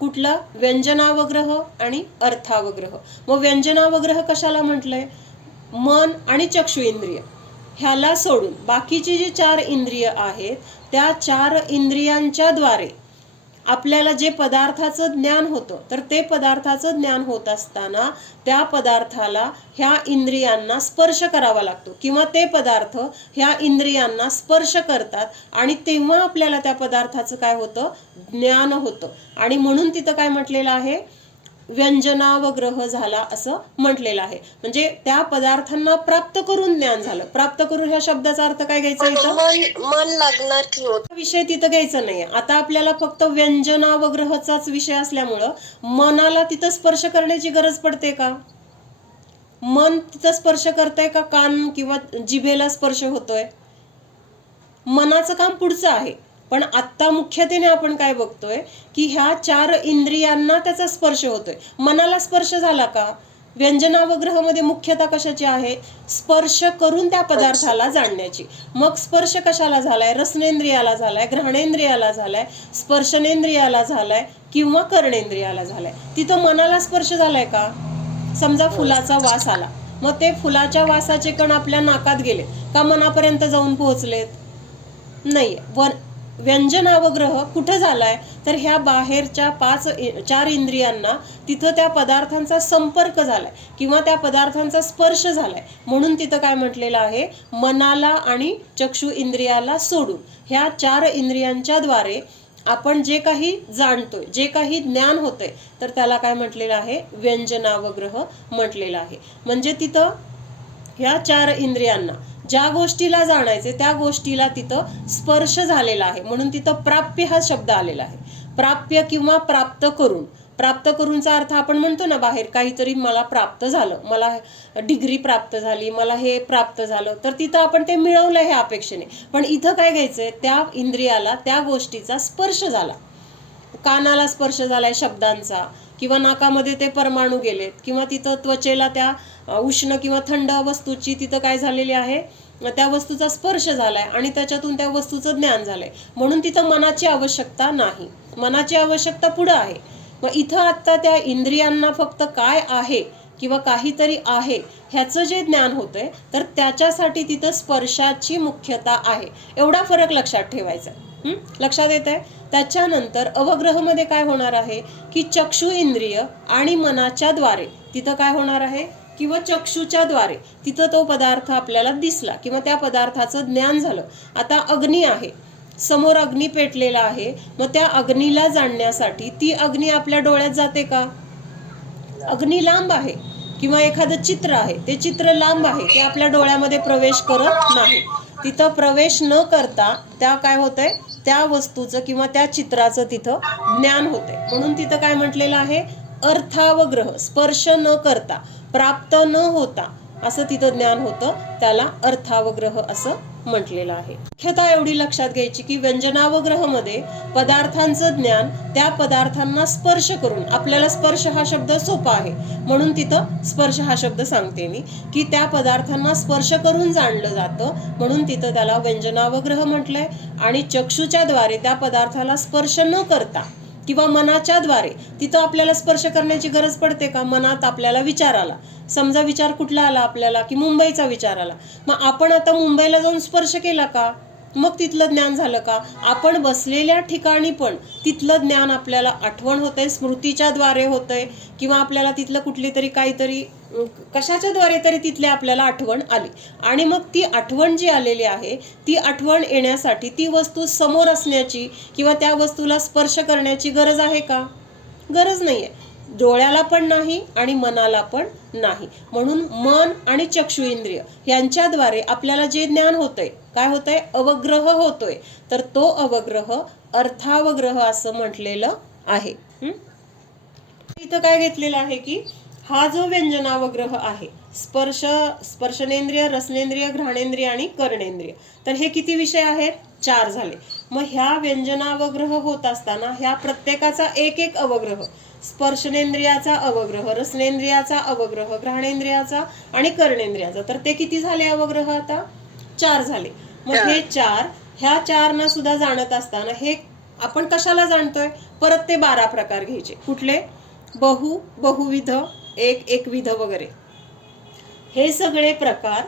कुठला? व्यंजनावग्रह आणि अर्थावग्रह. मग व्यंजनावग्रह कशाला म्हटलंय, मन आणि चक्षु इंद्रिय ह्याला सोडून बाकीची जी 4 इंद्रिय आहेत त्या 4 इंद्रियांच्या द्वारे आपल्याला जे पदार्थाचं ज्ञान होतं, तर ते पदार्थाचं ज्ञान होत असताना त्या पदार्थाला ह्या इंद्रियांना स्पर्श करावा लागतो किंवा ते पदार्थ ह्या इंद्रियांना स्पर्श करतात, आणि तेव्हा आपल्याला त्या पदार्थाचं काय होतं, ज्ञान होतं. आणि म्हणून तिथं काय म्हटलेलं आहे, व्यंजनावग्रह झाला असं म्हटलेलं आहे. म्हणजे त्या पदार्थांना प्राप्त करून ज्ञान झालं. प्राप्त करून ह्या शब्दाचा अर्थ काय घ्यायचा इथं, मन लागणार की होत विषय तिथं घ्यायचा नाहीये. आता आपल्याला फक्त व्यंजनावग्रहाचाच विषय असल्यामुळं मनाला तिथं स्पर्श करण्याची गरज पडते का? मन तिथं स्पर्श करतंय का? कान किंवा जिभेला स्पर्श होतोय? मनाचं काम पुढचं आहे. पण आत्ता मुख्यतेने आपण काय बघतोय की ह्या 4 इंद्रियांना त्याचा स्पर्श होतोय. मनाला स्पर्श झाला का? व्यंजनावग्रहामध्ये मुख्यता कशाची आहे, स्पर्श करून त्या पदार्थाला जाणण्याची. मग स्पर्श कशाला झालाय, रसनेंद्रियाला झालाय, घ्राणेंद्रियाला झालाय, स्पर्शनेंद्रियाला झालाय किंवा कर्णेंद्रियाला झालाय. तिथं मनाला स्पर्श झालाय का? समजा फुलाचा वास आला, मग ते फुलाच्या वासाचे कण आपल्या नाकात गेले का मनापर्यंत जाऊन पोहोचलेत? नाही. व्यंजनावग्रह कुठं झालाय, तर ह्या बाहेरच्या 4 इंद्रियांना तिथं त्या पदार्थांचा संपर्क झालाय किंवा त्या पदार्थांचा स्पर्श झालाय. म्हणून तिथं काय म्हटलेलं आहे, मनाला आणि चक्षु इंद्रियाला सोडून ह्या 4 इंद्रियांच्या द्वारे आपण जे काही जाणतोय, जे काही ज्ञान होतंय, तर त्याला काय म्हटलेलं आहे, व्यंजनावग्रह म्हटलेलं आहे. म्हणजे तिथं ह्या 4 इंद्रियांना ज्या गोष्टीला जाणायचे त्या गोष्टीला तिथं स्पर्श झालेला आहे, म्हणून तिथं प्राप्य हा शब्द आलेला आहे. प्राप्य किंवा प्राप्त करून. प्राप्त करूनचा अर्थ आपण म्हणतो ना, बाहेर काहीतरी मला प्राप्त झालं, मला डिग्री प्राप्त झाली, मला हे प्राप्त झालं, तर तिथं आपण ते मिळवलं हे अपेक्षेने. पण इथं काय घ्यायचंय, त्या इंद्रियाला त्या गोष्टीचा स्पर्श झाला, कानाला स्पर्श झालाय शब्दांचा, किंवा नाकामध्ये ते परमाणू गेलेत, किंवा तिथं त्वचेला त्या उष्ण किंवा थंड वस्तूची तिथं काय झालेली आहे, त्या वस्तूचा स्पर्श झालाय आणि त्याच्यातून त्या वस्तूचं ज्ञान झालंय. म्हणून तिथं मनाची आवश्यकता नाही, मनाची आवश्यकता पुढं आहे. मग इथं आता त्या इंद्रियांना फक्त काय आहे किंवा काहीतरी आहे ह्याचं जे ज्ञान होतंय, तर त्याच्यासाठी तिथं स्पर्शाची मुख्यता आहे. एवढा फरक लक्षात ठेवायचा. लक्षात येत आहे. त्याच्यानंतर अवग्रहमध्ये काय होणार आहे की चक्षु इंद्रिय आणि मनाच्या द्वारे तिथं काय होणार आहे, किंवा चक्षुच्या द्वारे तिथं तो पदार्थ आपल्याला दिसला किंवा त्या पदार्थाचं ज्ञान झालं. आता अग्नी आहे, समोर अग्नी पेटलेला आहे, मग त्या अग्नीला जाणण्यासाठी ती अग्नी आपल्या डोळ्यात जाते का? अग्नी लांब आहे. किंवा एखादं चित्र आहे, ते चित्र लांब आहे, ते आपल्या डोळ्यामध्ये प्रवेश करत नाही. तिथं प्रवेश न करता त्या काय होतंय, त्या वस्तूचं किंवा त्या चित्राचं तिथं ज्ञान होतंय. म्हणून तिथं काय म्हटलेलं आहे, अर्थावग्रह, स्पर्श न करता, प्राप्त न होता असं तिथं ज्ञान होतं, त्याला अर्थावग्रह असं म्हटलेलं आहे. मुख्यतः एवढी लक्षात घ्यायची की व्यंजनावग्रहमध्ये पदार्थांचं ज्ञान त्या पदार्थांना स्पर्श करून, आपल्याला स्पर्श हा शब्द सोपा आहे म्हणून तिथं स्पर्श हा शब्द सांगते मी, की त्या पदार्थांना स्पर्श करून जाणलं जातं, म्हणून तिथं त्याला व्यंजनावग्रह म्हटलंय. आणि चक्षुच्या द्वारे त्या पदार्थाला स्पर्श न करता किंवा मनाच्या द्वारे, तिथं आपल्याला स्पर्श करण्याची गरज पडते का? मनात आपल्याला विचार आला, समजा विचार कुठला आला आपल्याला, की मुंबईचा विचार आला, मग आपण आता मुंबईला जाऊन स्पर्श केला का? मग तिथलं ज्ञान झालं का? आपण बसलेल्या ठिकाणी पण तिथलं ज्ञान आपल्याला आठवण होतंय, स्मृतीच्या द्वारे होतंय, किंवा आपल्याला तिथलं कुठली तरी काहीतरी कशाच्या द्वारे तरी तिथले आपल्याला आठवण आली. आणि मग ती आठवण जी आलेली आहे, ती आठवण येण्यासाठी ती वस्तू समोर असण्याची किंवा त्या वस्तूला स्पर्श करण्याची गरज आहे का? गरज नाहीये. डोळ्याला पण नाही आणि मनाला पण नाही. म्हणून मन आणि चक्षु इंद्रिय यांच्याद्वारे आपल्याला जे ज्ञान होतंय, काय होतंय, अवग्रह होतोय, तर तो अवग्रह अर्थावग्रह असं म्हटलेलं आहे. इथं काय घेतलेलं आहे की हा जो व्यंजनावग्रह आहे, स्पर्शनेंद्रिय, रसनेंद्रिय, घ्राणेंद्रिय आणि कर्णेंद्रिय, तर हे किती विषय आहेत? 4 झाले. मग ह्या व्यंजनावग्रह होत असताना ह्या प्रत्येकाचा एक एक अवग्रह, स्पर्शनेंद्रियाचा अवग्रह, रसनेंद्रियाचा अवग्रह, घ्राणेंद्रियाचा आणि कर्णेंद्रियाचा, तर ते किती झाले अवग्रह? आता 4 झाले. मग हे 4, ह्या 4 ना सुद्धा जाणत असताना हे आपण कशाला जाणतोय? परत ते 12 प्रकार घ्यायचे. कुठले? बहु, बहुविध, एक, एकविध वगैरे, हे सगळे प्रकार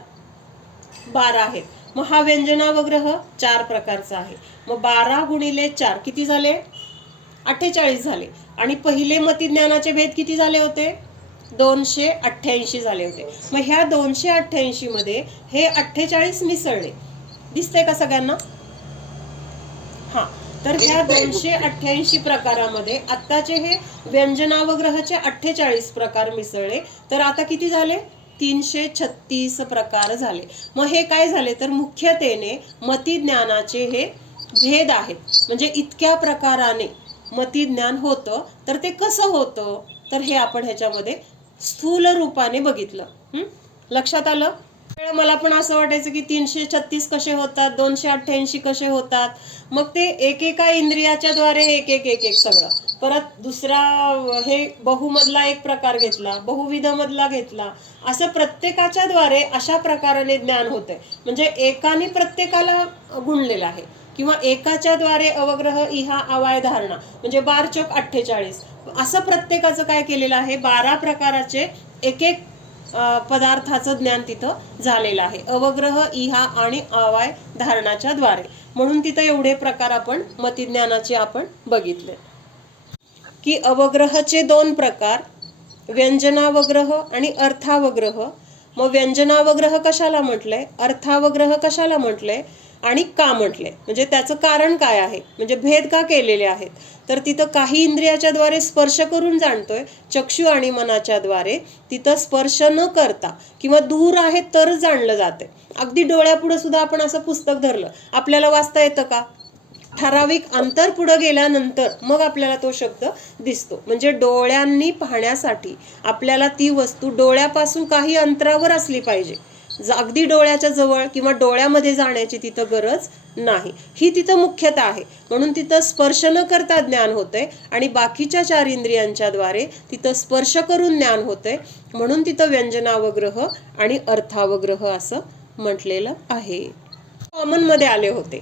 12 आहेत. मग हा व्यंजनावग्रह 4 प्रकारचा आहे. मग 12 गुणिले 4 किती झाले? 48 झाले. आणि पहिले मतिज्ञानाचे भेद किती झाले होते? 288 झाले होते. मग ह्या 288 मध्ये हे 48 मिसळले. दिसतंय का सगळ्यांना? हा, तर ह्या 288 प्रकारामध्ये आत्ताचे हे व्यंजनावग्रहाचे 48 प्रकार मिसळले, तर आता किती झाले? 336 प्रकार झाले. मग हे काय झाले, तर मुख्यतेने मतिज्ञानाचे हे भेद आहेत. म्हणजे इतक्या प्रकाराने मतिज्ञान होतं, तर ते कसं होतं, तर हे आपण ह्याच्यामध्ये स्थूल रूपाने बघितलं. लक्षात आलं? मला पण असं वाटायचं की 336 कसे होतात, 288 कसे होतात. मग ते एकेका इंद्रियाच्या द्वारे एक एक एक एक सगळं. परत दुसरा हे बहुमधला एक प्रकार घेतला, बहुविध मधला घेतला, असं प्रत्येकाच्या द्वारे अशा प्रकाराने ज्ञान होतंय. म्हणजे एकाने प्रत्येकाला गुणलेलं आहे, किंवा एकाच्या द्वारे अवग्रह, इहा, अवाय, धारणा, म्हणजे 12 चौक 48 असं प्रत्येकाचं काय केलेलं आहे, 12 प्रकाराचे एक एक पदार्थाचं ज्ञान तिथं झालेलं आहे, अवग्रह, इहा आणि अवाय धारणाच्या द्वारे. म्हणून तिथं एवढे प्रकार आपण मतिज्ञानाचे आपण बघितले. की अवग्रहाचे 2 प्रकार, व्यंजनावग्रह आणि अर्थावग्रह. मग व्यंजनावग्रह कशाला म्हटलंय, अर्थावग्रह कशाला म्हटलंय, आणि का म्हटले, म्हणजे त्याचं कारण काय आहे, म्हणजे भेद का केलेले आहेत. तर तिथं काही इंद्रियाच्या द्वारे स्पर्श करून जाणतोय, चक्षु आणि मनाच्या द्वारे तिथं स्पर्श न करता किंवा दूर आहेत तरच जाणलं जाते. अगदी डोळ्यापुढे सुद्धा आपण असं पुस्तक धरलं, आपल्याला वाचता येतं का? ठराविक अंतर पुढे गेल्यानंतर मग आपल्याला तो शब्द दिसतो. म्हणजे डोळ्यांनी पाहण्यासाठी आपल्याला ती वस्तू डोळ्यापासून काही अंतरावर असली पाहिजे. अगदी डोळ्याच्या जवळ किंवा डोळ्यामध्ये जाण्याची तिथं गरज नाही. ही तिथं मुख्यता आहे. म्हणून तिथं स्पर्श न करता ज्ञान होतंय आणि बाकीच्या 4 इंद्रियांच्या द्वारे तिथं स्पर्श करून ज्ञान होतंय. म्हणून तिथं व्यंजनावग्रह आणि अर्थावग्रह असं म्हटलेलं आहे. कॉमन मध्ये आले होते,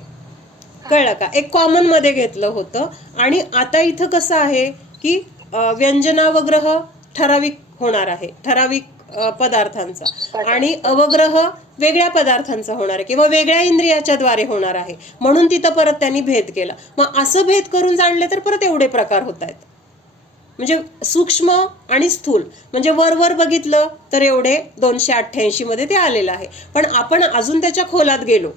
कळलं का? एक कॉमन मध्ये घेतलं होतं. आणि आता इथं कसं आहे की व्यंजनावग्रह ठराविक होणार आहे, ठराविक पदार्थांचा, आणि अवग्रह वेगळ्या पदार्थांचा होणार आहे किंवा वेगळ्या इंद्रियाच्या द्वारे होणार आहे. म्हणून तिथं परत त्यांनी भेद केला. मग असं भेद करून जाणले तर परत एवढे प्रकार होत आहेत. म्हणजे सूक्ष्म आणि स्थूल, म्हणजे वर बघितलं तर एवढे 288 मध्ये ते आलेलं आहे. पण आपण अजून त्याच्या खोलात गेलो,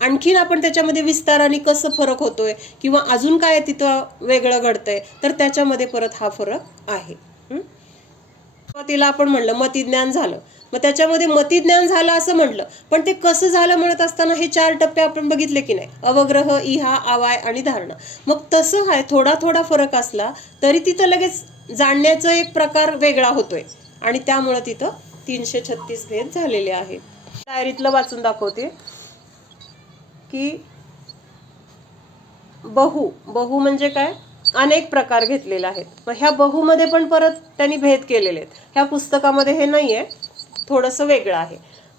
आणखीन आपण त्याच्यामध्ये विस्ताराने कसं फरक होतोय किंवा अजून काय तिथं वेगळं घडतंय, तर त्याच्यामध्ये परत हा फरक आहे. तिला आपण म्हणलं मतिज्ञान झालं, मग त्याच्यामध्ये मतिज्ञान झालं असं म्हटलं, पण ते कसं झालं म्हणत असताना हे 4 टप्पे आपण बघितले की नाही, अवग्रह, इहा, आवाय आणि धारणा. मग तसं आहे, थोडा थोडा फरक असला तरी तिथं लगेच जाणण्याचा एक प्रकार वेगळा होतोय आणि त्यामुळे तिथं 336 भेद झालेले आहेत. डायरीतलं वाचून दाखवते की बहु म्हणजे काय, अनेक प्रकार घेतलेले आहेत. मग ह्या बहुमध्ये पण परत त्यांनी भेद केलेले आहेत. ह्या पुस्तकामध्ये हे नाहीये, थोडंसं वेगळं आहे.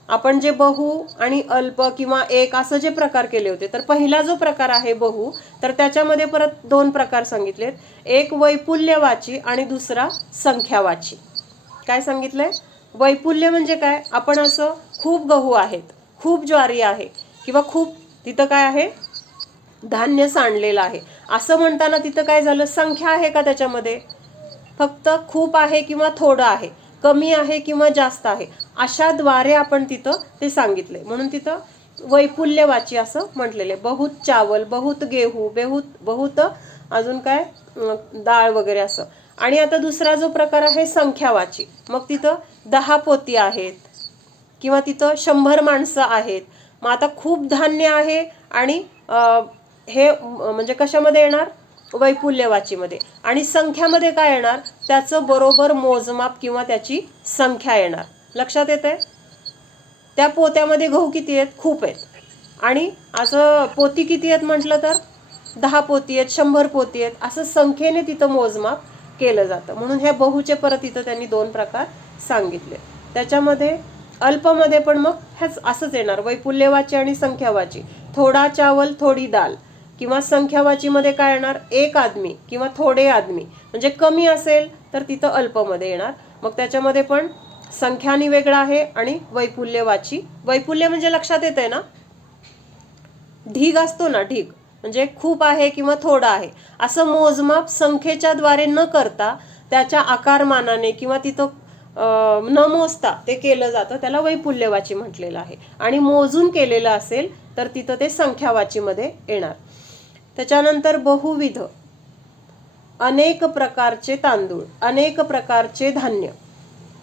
आपण जे बहु आणि अल्प किंवा एक असं जे प्रकार केले होते, तर पहिला जो प्रकार आहे बहु, तर त्याच्यामध्ये परत 2 प्रकार सांगितलेत. एक वैपुल्यवाची आणि दुसरा संख्यावाची. काय सांगितलंय? वैपुल्य म्हणजे काय, आपण असं खूप गहू आहेत, खूप ज्वारी आहे किंवा खूप तिथं काय आहे, धान्य सांडलेलं आहे असं म्हणताना तिथं काय झालं, संख्या आहे का त्याच्यामध्ये? फक्त खूप आहे किंवा थोडं आहे, कमी आहे किंवा जास्त आहे, अशा द्वारे आपण तिथं ते सांगितले. म्हणून तिथं वैपुल्यवाची असं म्हटलेले. बहुत चावल, बहुत गेहू, बहुत अजून काय डाळ वगैरे असं. आणि आता दुसरा जो प्रकार आहे संख्यावाची, मग तिथं 10 पोती आहेत किंवा तिथं 100 माणसं आहेत. मग आता खूप धान्य आहे आणि हे म्हणजे कशामध्ये येणार, वैपुल्यवाचीमध्ये. आणि संख्यामध्ये काय येणार, त्याचं बरोबर मोजमाप किंवा त्याची संख्या येणार. लक्षात येतंय? त्या पोत्यामध्ये गहू किती आहेत, खूप आहेत, आणि असं पोती किती आहेत म्हटलं तर 10 पोती आहेत, 100 पोती आहेत, असं संख्येने तिथं मोजमाप केलं जातं. म्हणून ह्या बहुचे परत इथं त्यांनी 2 प्रकार सांगितले. त्याच्यामध्ये अल्पमध्ये पण मग ह्याच असंच येणार, वैपुल्यवाची आणि संख्यावाची. थोडा चावल थोडी दाल, किंवा संख्यावाची मध्ये काय येणार, एक आदमी किंवा थोडे आदमी, म्हणजे कमी असेल तर तिथं अल्पमध्ये येणार. मग त्याच्यामध्ये पण संख्यानी वेगळं आहे आणि वैपुल्यवाची. वैपुल्य म्हणजे लक्षात येतंय ना, ढीग असतो ना, ढीग म्हणजे खूप आहे किंवा थोडा आहे असं मोजमाप संख्येच्या द्वारे न करता त्याच्या आकारमानाने किंवा तिथं न मोजता ते केलं जातं, त्याला वैपुल्यवाची म्हटलेलं आहे. आणि मोजून केलेलं असेल तर तिथं ते संख्यावाची मध्ये येणार. त्याच्यानंतर बहुविध, अनेक प्रकारचे तांदूळ, अनेक प्रकारचे धान्य.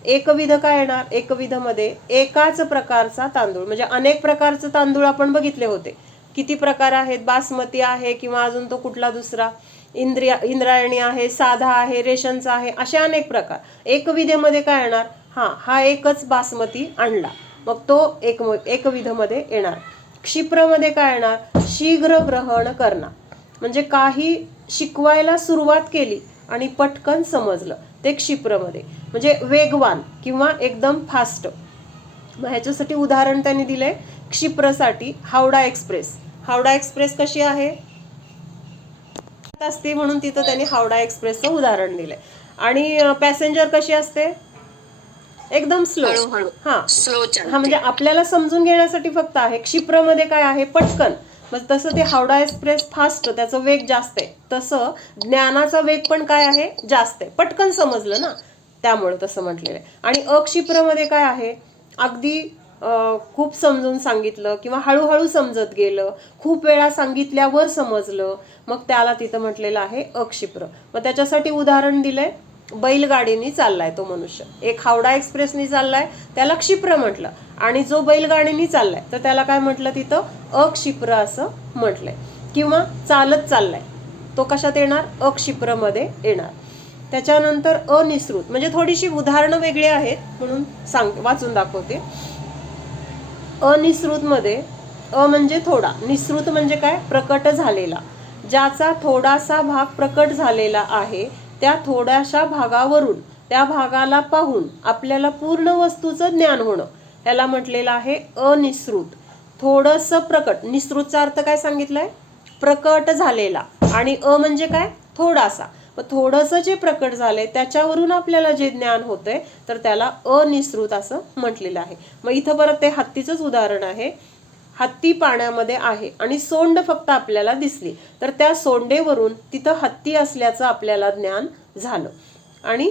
एकविध काय येणार, एकविध मध्ये एकाच प्रकारचा तांदूळ, म्हणजे अनेक प्रकारचे तांदूळ आपण बघितले होते. किती प्रकार आहेत, बासमती आहे किंवा अजून तो कुठला दुसरा इंद्रायणी आहे, साधा आहे, रेशनचा आहे, असे अनेक प्रकार. एकविधेमध्ये काय येणार, हा एकच बासमती आणला, मग तो एकविध मध्ये येणार. क्षिप्रमध्ये काय येणार, शीघ्र ग्रहण करणं, म्हणजे काही शिकवायला सुरुवात केली आणि पटकन समजलं, ते क्षिप्रमध्ये, म्हणजे वेगवान किंवा एकदम फास्ट. मग ह्याच्यासाठी उदाहरण त्यांनी दिले क्षिप्रसाठी हावडा एक्सप्रेस. हावडा एक्सप्रेस कशी आहे असते, म्हणून तिथं त्यांनी हावडा एक्सप्रेसचं उदाहरण दिलंय. आणि पॅसेंजर कशी असते, एकदम स्लो. हा म्हणजे आपल्याला समजून घेण्यासाठी फक्त आहे. क्षिप्रमध्ये काय आहे, पटकन. मग तसं ते हावडा एक्सप्रेस फास्ट, त्याचा वेग जास्त आहे, तसं ज्ञानाचा वेग पण काय आहे, जास्त आहे, पटकन समजलं ना, त्यामुळे तसं म्हटलेलं आहे. आणि अक्षिप्रमध्ये काय आहे, अगदी खूप समजून सांगितलं किंवा हळूहळू समजत गेलं, खूप वेळा सांगितल्यावर समजलं, मग त्याला तिथं म्हटलेलं आहे अक्षिप्र. मग त्याच्यासाठी उदाहरण दिलंय, बैलगाडीने चाललाय तो मनुष्य, एक हावडा एक्सप्रेसनी चाललाय त्याला क्षिप्र म्हटलं, आणि जो बैलगाडीने चाललाय तर त्याला काय म्हटलं तिथं अक्षिप्र असं म्हटलंय. किंवा चालत चाललाय तो कशात येणार, अक्षिप्रमध्ये येणार. त्याच्यानंतर अनिसृत, म्हणजे थोडीशी उदाहरणं वेगळी आहेत म्हणून वाचून दाखवते. अनिसृत मध्ये अ म्हणजे थोडा, निसृत म्हणजे काय, प्रकट झालेला. ज्याचा थोडासा भाग प्रकट झालेला आहे त्या थोड्याशा भागावरून त्या भागाला पाहून आपल्याला पूर्ण वस्तूचं ज्ञान होणं, याला म्हटलेलं आहे अनिसृत. थोडंसं प्रकट, निसृतचा अर्थ काय सांगितलंय, प्रकट झालेला, आणि अ म्हणजे काय, थोडासा. मग थोडंसं जे प्रकट झालंय त्याच्यावरून आपल्याला जे ज्ञान होतंय तर त्याला अनिसृत असं म्हटलेलं आहे. मग इथं परत ते हत्तीचंच उदाहरण आहे. हत्ती पाण्यामध्ये आहे आणि सोंड फक्त आपल्याला दिसली, तर त्या सोंडेवरून तिथं हत्ती असल्याचं आपल्याला ज्ञान झालं. आणि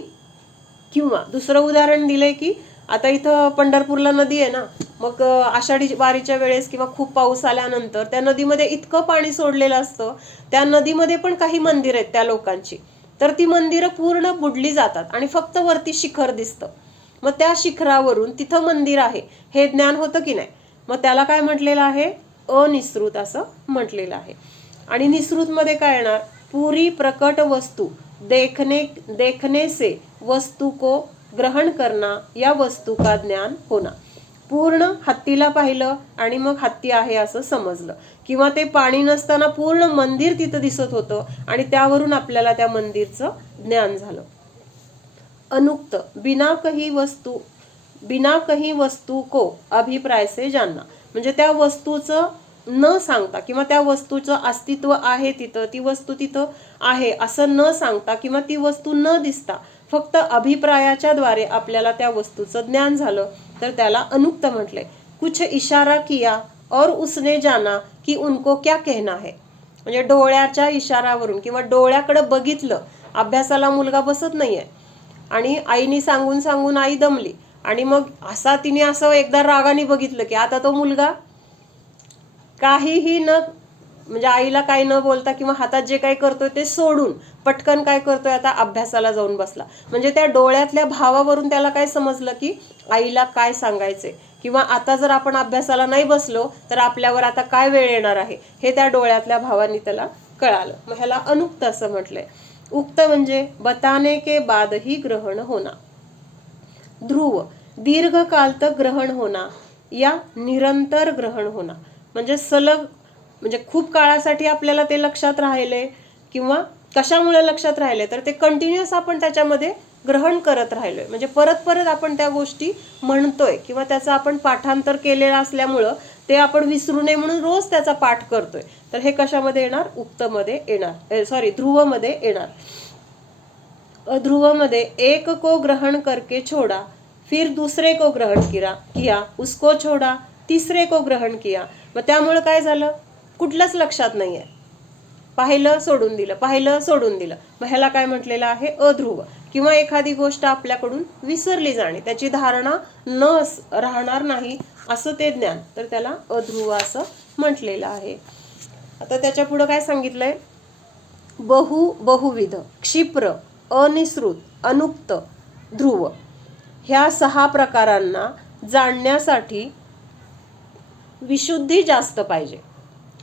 किंवा दुसरं उदाहरण दिलंय की आता इथं पंढरपूरला नदी आहे ना, मग आषाढी वारीच्या वेळेस किंवा खूप पाऊस आल्यानंतर त्या नदीमध्ये इतकं पाणी सोडलेलं असतं, त्या नदीमध्ये पण काही मंदिर आहेत त्या लोकांची, तर ती मंदिरं पूर्ण बुडली जातात आणि फक्त वरती शिखर दिसतं. मग त्या शिखरावरून तिथं मंदिर आहे हे ज्ञान होतं की नाही, मग त्याला काय म्हटलेलं आहे, अनिसृत असं म्हटलेलं आहे. आणि निसृत मध्ये काय येणार, पुरी प्रकट वस्तू देखने से वस्तू को ग्रहण करना या वस्तू का ज्ञान होना. पूर्ण हत्तीला पाहिलं आणि मग हत्ती आहे असं समजलं, किंवा ते पाणी नसताना पूर्ण मंदिर तिथं दिसत होतं आणि त्यावरून आपल्याला त्या मंदिरचं ज्ञान झालं. अनुक्त, बिना कही वस्तू को अभिप्राय से जानना, म्हणजे त्या वस्तूचं न सांगता किंवा त्या वस्तूचं अस्तित्व आहे तिथं, ती वस्तू तिथं आहे असं न सांगता किंवा ती वस्तू न दिसता फक्त अभिप्रायाच्या द्वारे आपल्याला त्या वस्तूचं ज्ञान झालं तर त्याला अनुक्त म्हटलंय. कुछ इशारा किया और उसने जाना की उनको क्या कहना है, म्हणजे डोळ्याच्या इशारावरून किंवा डोळ्याकडे बघितलं. अभ्यासाला मुलगा बसत नाहीये आणि आईने सांगून सांगून आई दमली, आणि मग तिने असं एकदा रागाने बघितलं की आता तो मुलगा काहीही न, म्हणजे आईला काही न बोलता किंवा हातात जे काही करतोय ते सोडून पटकन काय करतोय, आता अभ्यासाला जाऊन बसला. म्हणजे त्या डोळ्यातल्या भावावरून त्याला काय समजलं की आईला काय सांगायचंय, किंवा आता जर आपण अभ्यासाला नाही बसलो तर आपल्यावर आता काय वेळ येणार आहे हे त्या डोळ्यातल्या भावांनी त्याला कळालं. मग ह्याला अनुक्त असं म्हटलंय. उक्त म्हणजे बताने के बाद ही ग्रहण होना. ध्रुव, दीर्घ काल तक ग्रहण होना या निरंतर ग्रहण होना, म्हणजे सलग, म्हणजे खूप काळासाठी आपल्याला ते लक्षात राहिले, किंवा कशामुळे लक्षात राहिले तर ते कंटिन्युअस आपण त्याच्यामध्ये ग्रहण करत राहिलोय, म्हणजे परत परत आपण त्या गोष्टी म्हणतोय किंवा त्याचं आपण पाठांतर केलेलं असल्यामुळं ते आपण विसरू नये म्हणून रोज त्याचा पाठ करतोय. तर हे कशामध्ये येणार, उक्तमध्ये येणार, ध्रुवमध्ये येणार. अध्रुवमध्ये एक को ग्रहण करके छोड़ा, फिर दूसरे को ग्रहण किया, उसको छोड़ा, तिसरे को ग्रहण किया. मग त्यामुळे काय झालं, कुठलंच लक्षात नाहीये, पाहिलं सोडून दिलं, पाहिलं सोडून दिलं. मग ह्याला काय म्हटलेलं आहे, अध्रुव. किंवा एखादी गोष्ट आपल्याकडून विसरली जाणे, त्याची धारणा न राहणार नाही असं ते ज्ञान, तर त्याला अध्रुव असं म्हटलेलं आहे. आता त्याच्या पुढे काय सांगितलंय, बहुविध, क्षिप्र, अनिसृत, अनुक्त, ध्रुव, ह्या 6 प्रकारांना जाणण्यासाठी विशुद्धी जास्त पाहिजे.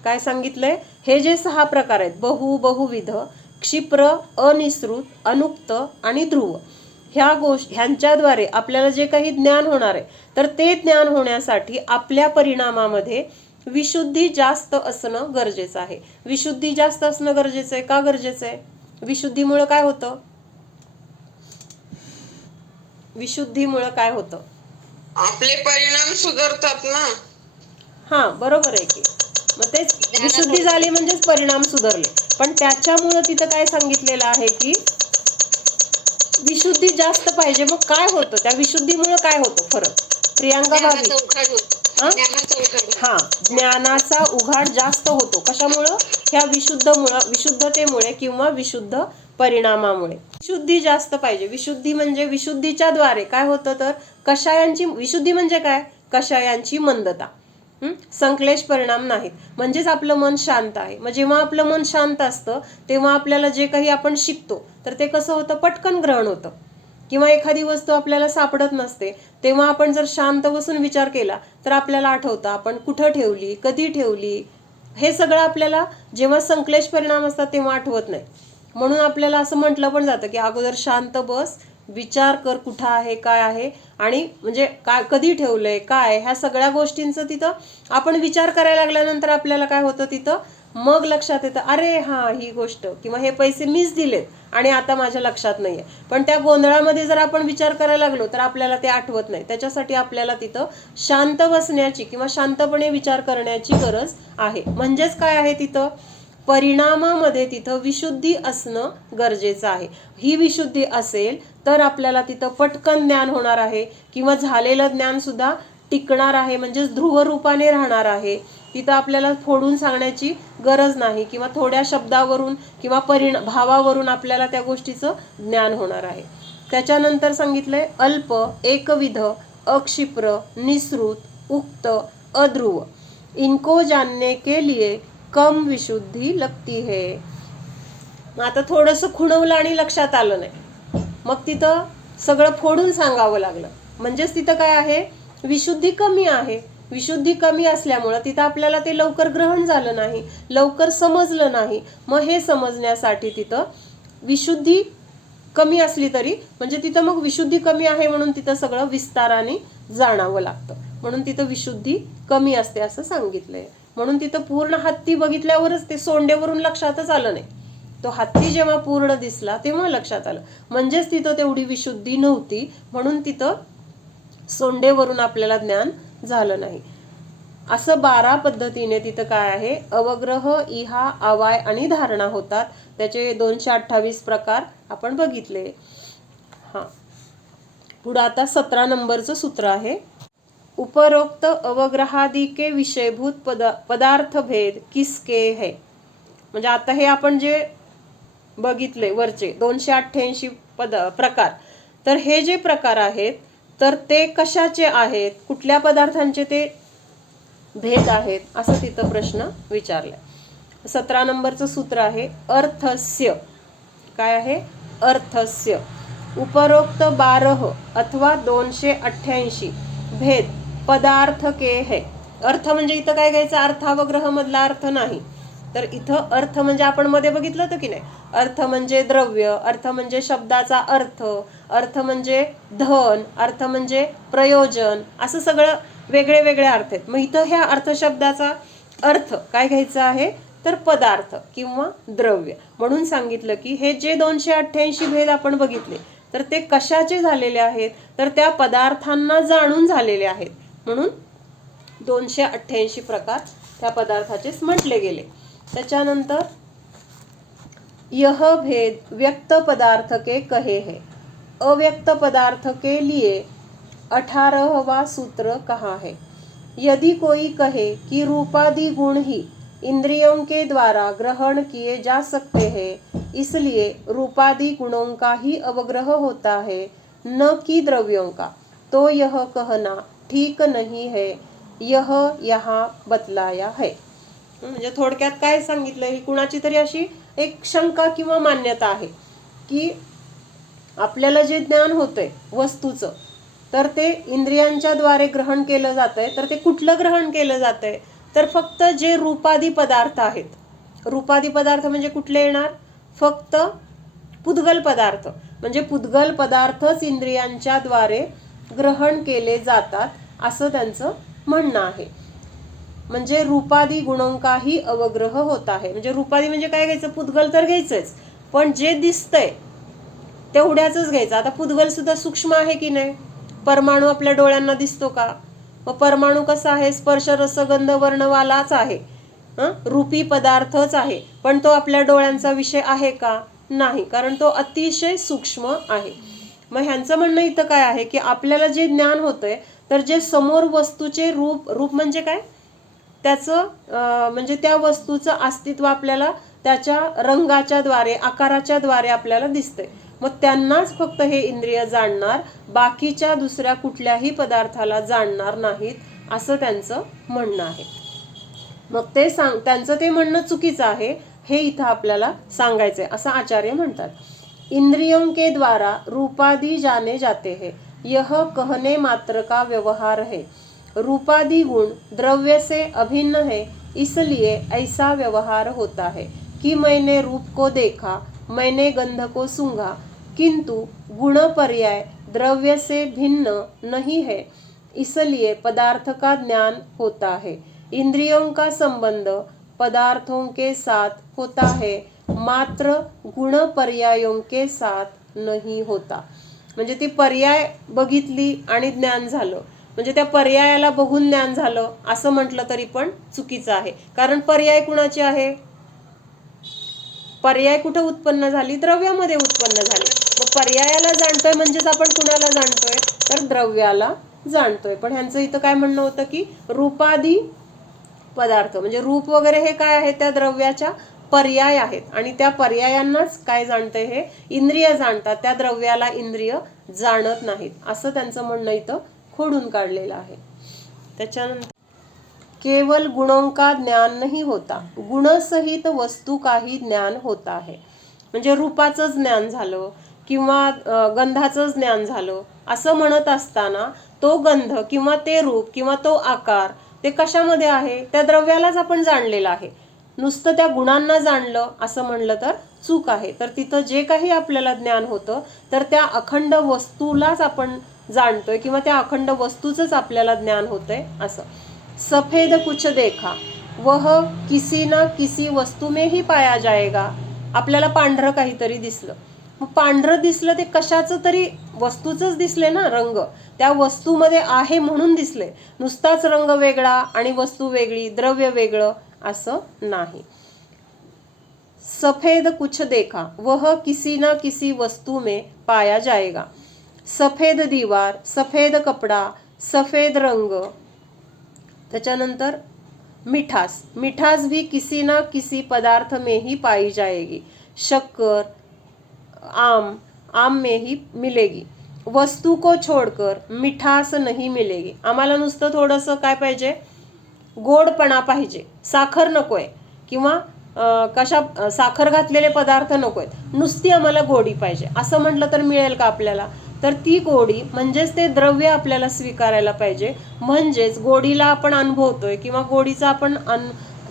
काय सांगितलंय, हे जे 6 प्रकार आहेत, बहुविध, क्षिप्र, अनिसृत, अनुक्त आणि ध्रुव, ह्यांच्याद्वारे आपल्याला जे काही ज्ञान होणार आहे तर ते ज्ञान होण्यासाठी आपल्या परिणामामध्ये विशुद्धी जास्त असणं गरजेचं आहे. विशुद्धी जास्त असणं गरजेचं आहे. का गरजेचं आहे, विशुद्धीमुळे काय होतं, विशुद्धीमुळे काय होतं, आपले परिणाम सुधारतात ना. हा बरोबर आहे की, मग तेच विशुद्धी झाली म्हणजेच परिणाम सुधारले. पण त्याच्यामुळे तिथं काय सांगितलेलं आहे की विशुद्धी जास्त पाहिजे. मग काय होतं, त्या विशुद्धीमुळे काय होतं फरक, प्रियांका भाभी, हा ज्ञानाचा उघाड जास्त होतो. कशामुळं, ह्या विशुद्धतेमुळे किंवा विशुद्ध परिणामामुळे. विशुद्धी जास्त पाहिजे. विशुद्धी म्हणजे विशुद्धीच्या द्वारे काय होतं तर कषायांची, विशुद्धी म्हणजे काय, कषायांची मंदता. संक्लेश परिणाम नाहीत, म्हणजेच आपलं मन शांत आहे. मग जेव्हा आपलं मन शांत असतं तेव्हा आपल्याला जे काही आपण शिकतो तर ते कसं होतं, पटकन ग्रहण होतं. किंवा एखादी वस्तू आपल्याला सापडत नसते तेव्हा आपण जर शांत बसून विचार केला तर आपल्याला आठवतं आपण कुठं ठेवली, कधी ठेवली. हे सगळं आपल्याला जेव्हा संक्लेश परिणाम असतात तेव्हा आठवत नाही. म्हणून आपल्याला असं म्हटलं पण जातं की अगोदर शांत बस, विचार कर कुठं आहे, काय आहे, आणि म्हणजे काय कधी ठेवलंय, काय, ह्या सगळ्या गोष्टींचं तिथं आपण विचार करायला लागल्यानंतर आपल्याला काय होतं, तिथं मग लक्षात येतं, अरे हा ही गोष्ट किंवा हे पैसे मीच दिलेत आणि आता माझ्या लक्षात नाहीये. पण त्या गोंधळामध्ये जर आपण विचार करायला लागलो तर आपल्याला ते आठवत नाही. त्याच्यासाठी आपल्याला तिथं शांत बसण्याची किंवा शांतपणे विचार करण्याची गरज आहे. म्हणजेच काय आहे, तिथं परिणामामध्ये तिथं विशुद्धी असणं गरजेचं आहे. ही विशुद्धी असेल तर आपल्याला तिथं पटकन ज्ञान होणार आहे किंवा झालेलं ज्ञान सुद्धा टिकणार आहे, म्हणजेच ध्रुव रूपाने राहणार आहे. तिथं आपल्याला फोडून सांगण्याची गरज नाही किंवा थोड्या शब्दावरून किंवा भावावरून आपल्याला त्या गोष्टीचं ज्ञान होणार आहे. त्याच्यानंतर सांगितलंय अल्प, एकविध, अक्षिप्र, निसृत, उक्त, अध्रुव, इनको जानने के लिए कम विशुद्धी लगती है. आता थोडंसं खुणवलं आणि लक्षात आलं नाही, मग तिथं सगळं फोडून सांगावं लागलं. म्हणजेच तिथं काय आहे, विशुद्धी कमी आहे. विशुद्धी कमी असल्यामुळं तिथं आपल्याला ते लवकर ग्रहण झालं नाही, लवकर समजलं नाही. मग हे समजण्यासाठी तिथं विशुद्धी कमी असली तरी म्हणजे तिथं मग विशुद्धी कमी आहे म्हणून तिथं सगळं विस्ताराने जाणावं लागतं. म्हणून तिथं विशुद्धी कमी असते असं सांगितलंय. म्हणून तिथं पूर्ण हत्ती बघितल्यावरच ते सोंडेवरून लक्षातच आलं नाही. तो हत्ती जेव्हा पूर्ण दिसला तेव्हा लक्षात आलं, म्हणजेच तिथं तेवढी विशुद्धी नव्हती, म्हणून तिथं सोंडेवरून आपल्याला ज्ञान झालं नाही. असं 12 पद्धतीने तिथं काय आहे, अवग्रह, इहा, अवाय आणि धारणा होतात. त्याचे 228 प्रकार आपण बघितले. हा, पुढे आता 17 नंबरचं सूत्र आहे. उपरोक्त अवग्रहादि के विषयभूत पदार्थ भेद किसके है. म्हणजे आता हे आपण जे बघितले वरचे 288 प्रकार, तर हे जे प्रकार आहेत तर ते कशाचे आहेत, कुठल्या पदार्थांचे ते भेद आहेत, असं तिथं प्रश्न विचारलाय. 17 नंबरचं सूत्र आहे अर्थस्य. काय आहे, अर्थस्य. उपरोक्त 12 अथवा 288 भेद पदार्थ के है. अर्थ म्हणजे इथं काय घ्यायचं, अर्थावग्रह मधला अर्थ नाही, तर इथं अर्थ म्हणजे आपण मध्ये बघितलं होतं की नाही, अर्थ म्हणजे द्रव्य, अर्थ म्हणजे शब्दाचा अर्थ, अर्थ म्हणजे धन, अर्थ म्हणजे प्रयोजन, असं सगळं वेगळे वेगळे अर्थ आहेत. मग इथं ह्या अर्थ शब्दाचा अर्थ काय घ्यायचा आहे, तर पदार्थ किंवा द्रव्य. म्हणून सांगितलं की हे जे 288 भेद आपण बघितले तर ते कशाचे झालेले आहेत, तर त्या पदार्थांना जाणून झालेले आहेत. म्हणून 288 प्रकार त्या पदार्थाचेच म्हटले गेले. त्याच्यानंतर यह भेद व्यक्त पदार्थ के कहे है. अव्यक्त पदार्थ के लिए 18वां सूत्र कहाँ है. यदि कोई कहे कि रूपादि गुण ही इंद्रियों के द्वारा ग्रहण किए जा सकते हैं, इसलिए रूपादि गुणों का ही अवग्रह होता है, न कि द्रव्यों का, तो यह कहना ठीक नहीं है. यह यहाँ बतलाया है. म्हणजे थोडक्यात काय सांगितलं, ही कुणाची तरी अशी एक शंका किंवा मान्यता आहे की आपल्याला जे ज्ञान होतंय वस्तूचं तर ते इंद्रियांच्या द्वारे ग्रहण केलं जातंय. तर ते कुठलं ग्रहण केलं जातंय, तर फक्त जे रूपादी पदार्थ आहेत. रूपादी पदार्थ म्हणजे कुठले येणार, फक्त पुद्गल पदार्थ. म्हणजे पुद्गल पदार्थच इंद्रियांच्या द्वारे ग्रहण केले जातात असं त्यांचं म्हणणं आहे. म्हणजे रूपादी गुणों का ही अवग्रह होता है. म्हणजे रूपादी म्हणजे काय घ्यायचं, पुद्गल तर घ्यायचंच, पण जे दिसतंय तेवढ्याच घ्यायचं. आता पुद्गल सुद्धा सूक्ष्म आहे की नाही, परमाणू आपल्या डोळ्यांना दिसतो का, मग परमाणू कसा आहे, स्पर्श रस गंध वर्णवालाच आहे, रूपी पदार्थच आहे, पण तो आपल्या डोळ्यांचा विषय आहे का, नाही, कारण तो अतिशय सूक्ष्म आहे. मग ह्यांचं म्हणणं इथं काय आहे की आपल्याला जे ज्ञान होतंय तर जे समोर वस्तूचे रूप म्हणजे काय, त्याचं म्हणजे त्या वस्तूचं अस्तित्व आपल्याला त्याच्या रंगाच्या द्वारे, आकाराच्या द्वारे आपल्याला दिसतंय. मग त्यांनाच फक्त हे इंद्रिय जाणणार, बाकीच्या दुसऱ्या कुठल्याही पदार्थाला जाणणार नाहीत असं त्यांचं म्हणणं आहे. मग त्यांचं ते म्हणणं चुकीचं आहे हे इथं आपल्याला सांगायचंय असं आचार्य म्हणतात. इंद्रियों के द्वारा रूपादि जाने जाते हैं, यह कहने मात्र का व्यवहार है. रूपादि गुण द्रव्य से अभिन्न है, इसलिए ऐसा व्यवहार होता है कि मैंने रूप को देखा, मैंने गंध को सूंघा, किंतु गुण पर्याय द्रव्य से भिन्न नहीं है, इसलिए पदार्थ का ज्ञान होता है. इंद्रियों का संबंध पदार्थों के साथ होता है, मात्र गुण पर्यायों के साथ नहीं होता. म्हणजे ती पर्याय बघितली आणि ज्ञान झालं, म्हणजे त्या पर्यायाला बघून ज्ञान झालं असं म्हटलं तरी पण चुकीचं आहे. कारण पर्याय कुणाची आहे? पर्याय कुठे उत्पन्न झाली? द्रव्यामध्ये उत्पन्न झाली. मग पर्यायाला जाणतोय म्हणजेच आपण कुणाला जाणतोय? तर द्रव्याला जाणतोय. पण ह्यांचं इथं काय म्हणणं होतं की रूपादी पदार्थ म्हणजे रूप वगैरे हे काय आहे? त्या द्रव्याच्या पर्याय आहेत आणि त्या पर्यायांनाच काय जाणतंय? हे इंद्रिय जाणतात, त्या द्रव्याला इंद्रिय जाणत नाहीत असं त्यांचं म्हणणं इथं खोडून काढलेलं आहे. त्याच्यानंतर केवल गुणों का ज्ञान नहीं होता, गुणसहित वस्तू काही ज्ञान होता है. म्हणजे रूपाचं ज्ञान झालं किंवा गंधाचं ज्ञान झालं असं म्हणत असताना तो गंध किंवा ते रूप किंवा तो आकार ते कशामध्ये आहे? त्या द्रव्यालाच आपण जाणलेलं आहे. नुसतं त्या गुणांना जाणलं असं म्हणलं तर चूक आहे. तर तिथं जे काही आपल्याला ज्ञान होतं तर त्या अखंड वस्तूलाच आपण जाणतोय किंवा त्या अखंड वस्तूचंच आपल्याला ज्ञान होतंय असं. सफेद कुछ देखा, वह किसी ना किसी वस्तू में ही पाया जाएगा. आपल्याला पांढरं काहीतरी दिसलं, मग पांढरं दिसलं ते कशाचं तरी वस्तूचंच दिसले ना, रंग त्या वस्तूमध्ये आहे म्हणून दिसले. नुसताच रंग वेगळा आणि वस्तू वेगळी, द्रव्य वेगळं असं नाही. सफेद कुछ देखा, वह किसी ना किसी वस्तू में पाया जाएगा. सफेद दीवार, सफेद कपड़ा, सफेद रंग. त्याच्यानंतर मिठास, मिठास भी किसी ना किसी पदार्थ में ही पाई जाएगी. शक्कर, आम, आम में ही मिलेगी. वस्तू को छोड़कर मिठास नहीं मिलेगी. आम्हाला नुसतं थोडंसं काय पाहिजे? गोडपणा पाहिजे, साखर नकोय किंवा साखर घातलेले पदार्थ नकोय, नुसती आम्हाला गोडी पाहिजे असं म्हटलं तर मिळेल का आपल्याला? तर ती गोडी म्हणजेच ते द्रव्य आपल्याला स्वीकारायला पाहिजे. म्हणजेच गोडीला आपण अनुभवतोय किंवा गोडीचा आपण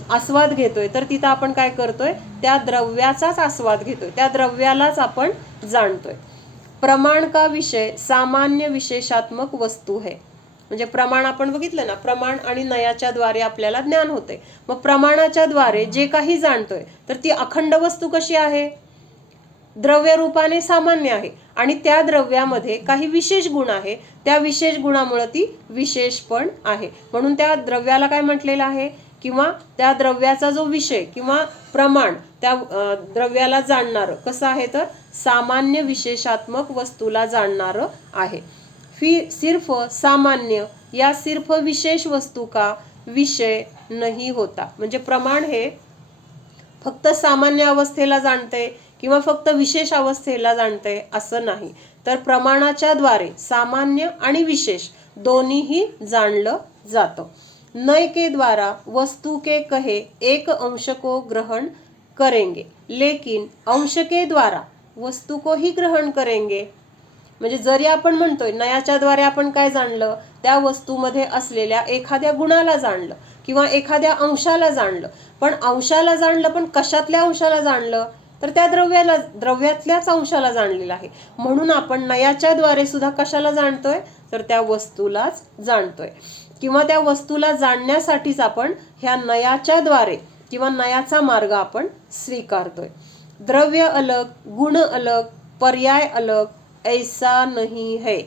आस्वाद घेतोय तर तिथं आपण काय करतोय? त्या द्रव्याचाच आस्वाद घेतोय, त्या द्रव्यालाच आपण जाणतोय. प्रमाण का विषय सामान्य विशेषात्मक वस्तू है. म्हणजे प्रमाण आपण बघितलं ना, प्रमाण आणि नयाच्या द्वारे आपल्याला ज्ञान होते. मग प्रमाणाच्या द्वारे जे काही जाणतोय तर ती अखंड वस्तू कशी आहे? द्रव्य रूपाने सामान्य आहे आणि त्या द्रव्यामध्ये काही विशेष गुण आहे, त्या विशेष गुणामुळे ती विशेष पण आहे. म्हणून त्या द्रव्याला काय म्हटलेलं आहे? किंवा त्या द्रव्याचा जो विषय किंवा प्रमाण त्या द्रव्याला जाणणारं कसं आहे? तर सामान्य विशेषात्मक वस्तूला जाणणारं आहे. सिर्फ सामान्य या सिर्फ विशेष वस्तू का विषय नहीं होता. म्हणजे प्रमाण हे फक्त सामान्य अवस्थेला जाणते किंवा फक्त विशेष अवस्थेला जाणते असं नाही. तर प्रमाणाच्या द्वारे सामान्य आणि विशेष दोन्हीही जाणलं जातं. नय के द्वारा वस्तु के कहे एक अंश को ग्रहण करेंगे, लेकिन अंश के द्वारा वस्तु को ही ग्रहण करेंगे. म्हणजे जरी आपण म्हणतोय नयाच्या द्वारे आपण काय जाणलं? त्या वस्तूमध्ये असलेल्या एखाद्या गुणाला जाणलं किंवा एखाद्या अंशाला जाणलं. पण अंशाला जाणलं, पण कशातल्या अंशाला जाणलं? तर त्या द्रव्यातल्याच अंशाला जाणलेलं आहे. म्हणून आपण नयाच्या द्वारे सुद्धा कशाला जाणतोय? तर त्या वस्तूलाच जाणतोय किंवा त्या वस्तूला जाणण्यासाठीच आपण ह्या नयाच्या द्वारे किंवा नयाचा मार्ग आपण स्वीकारतोय. द्रव्य अलग, गुण अलग, पर्याय अलग, ऐसा नहीं है.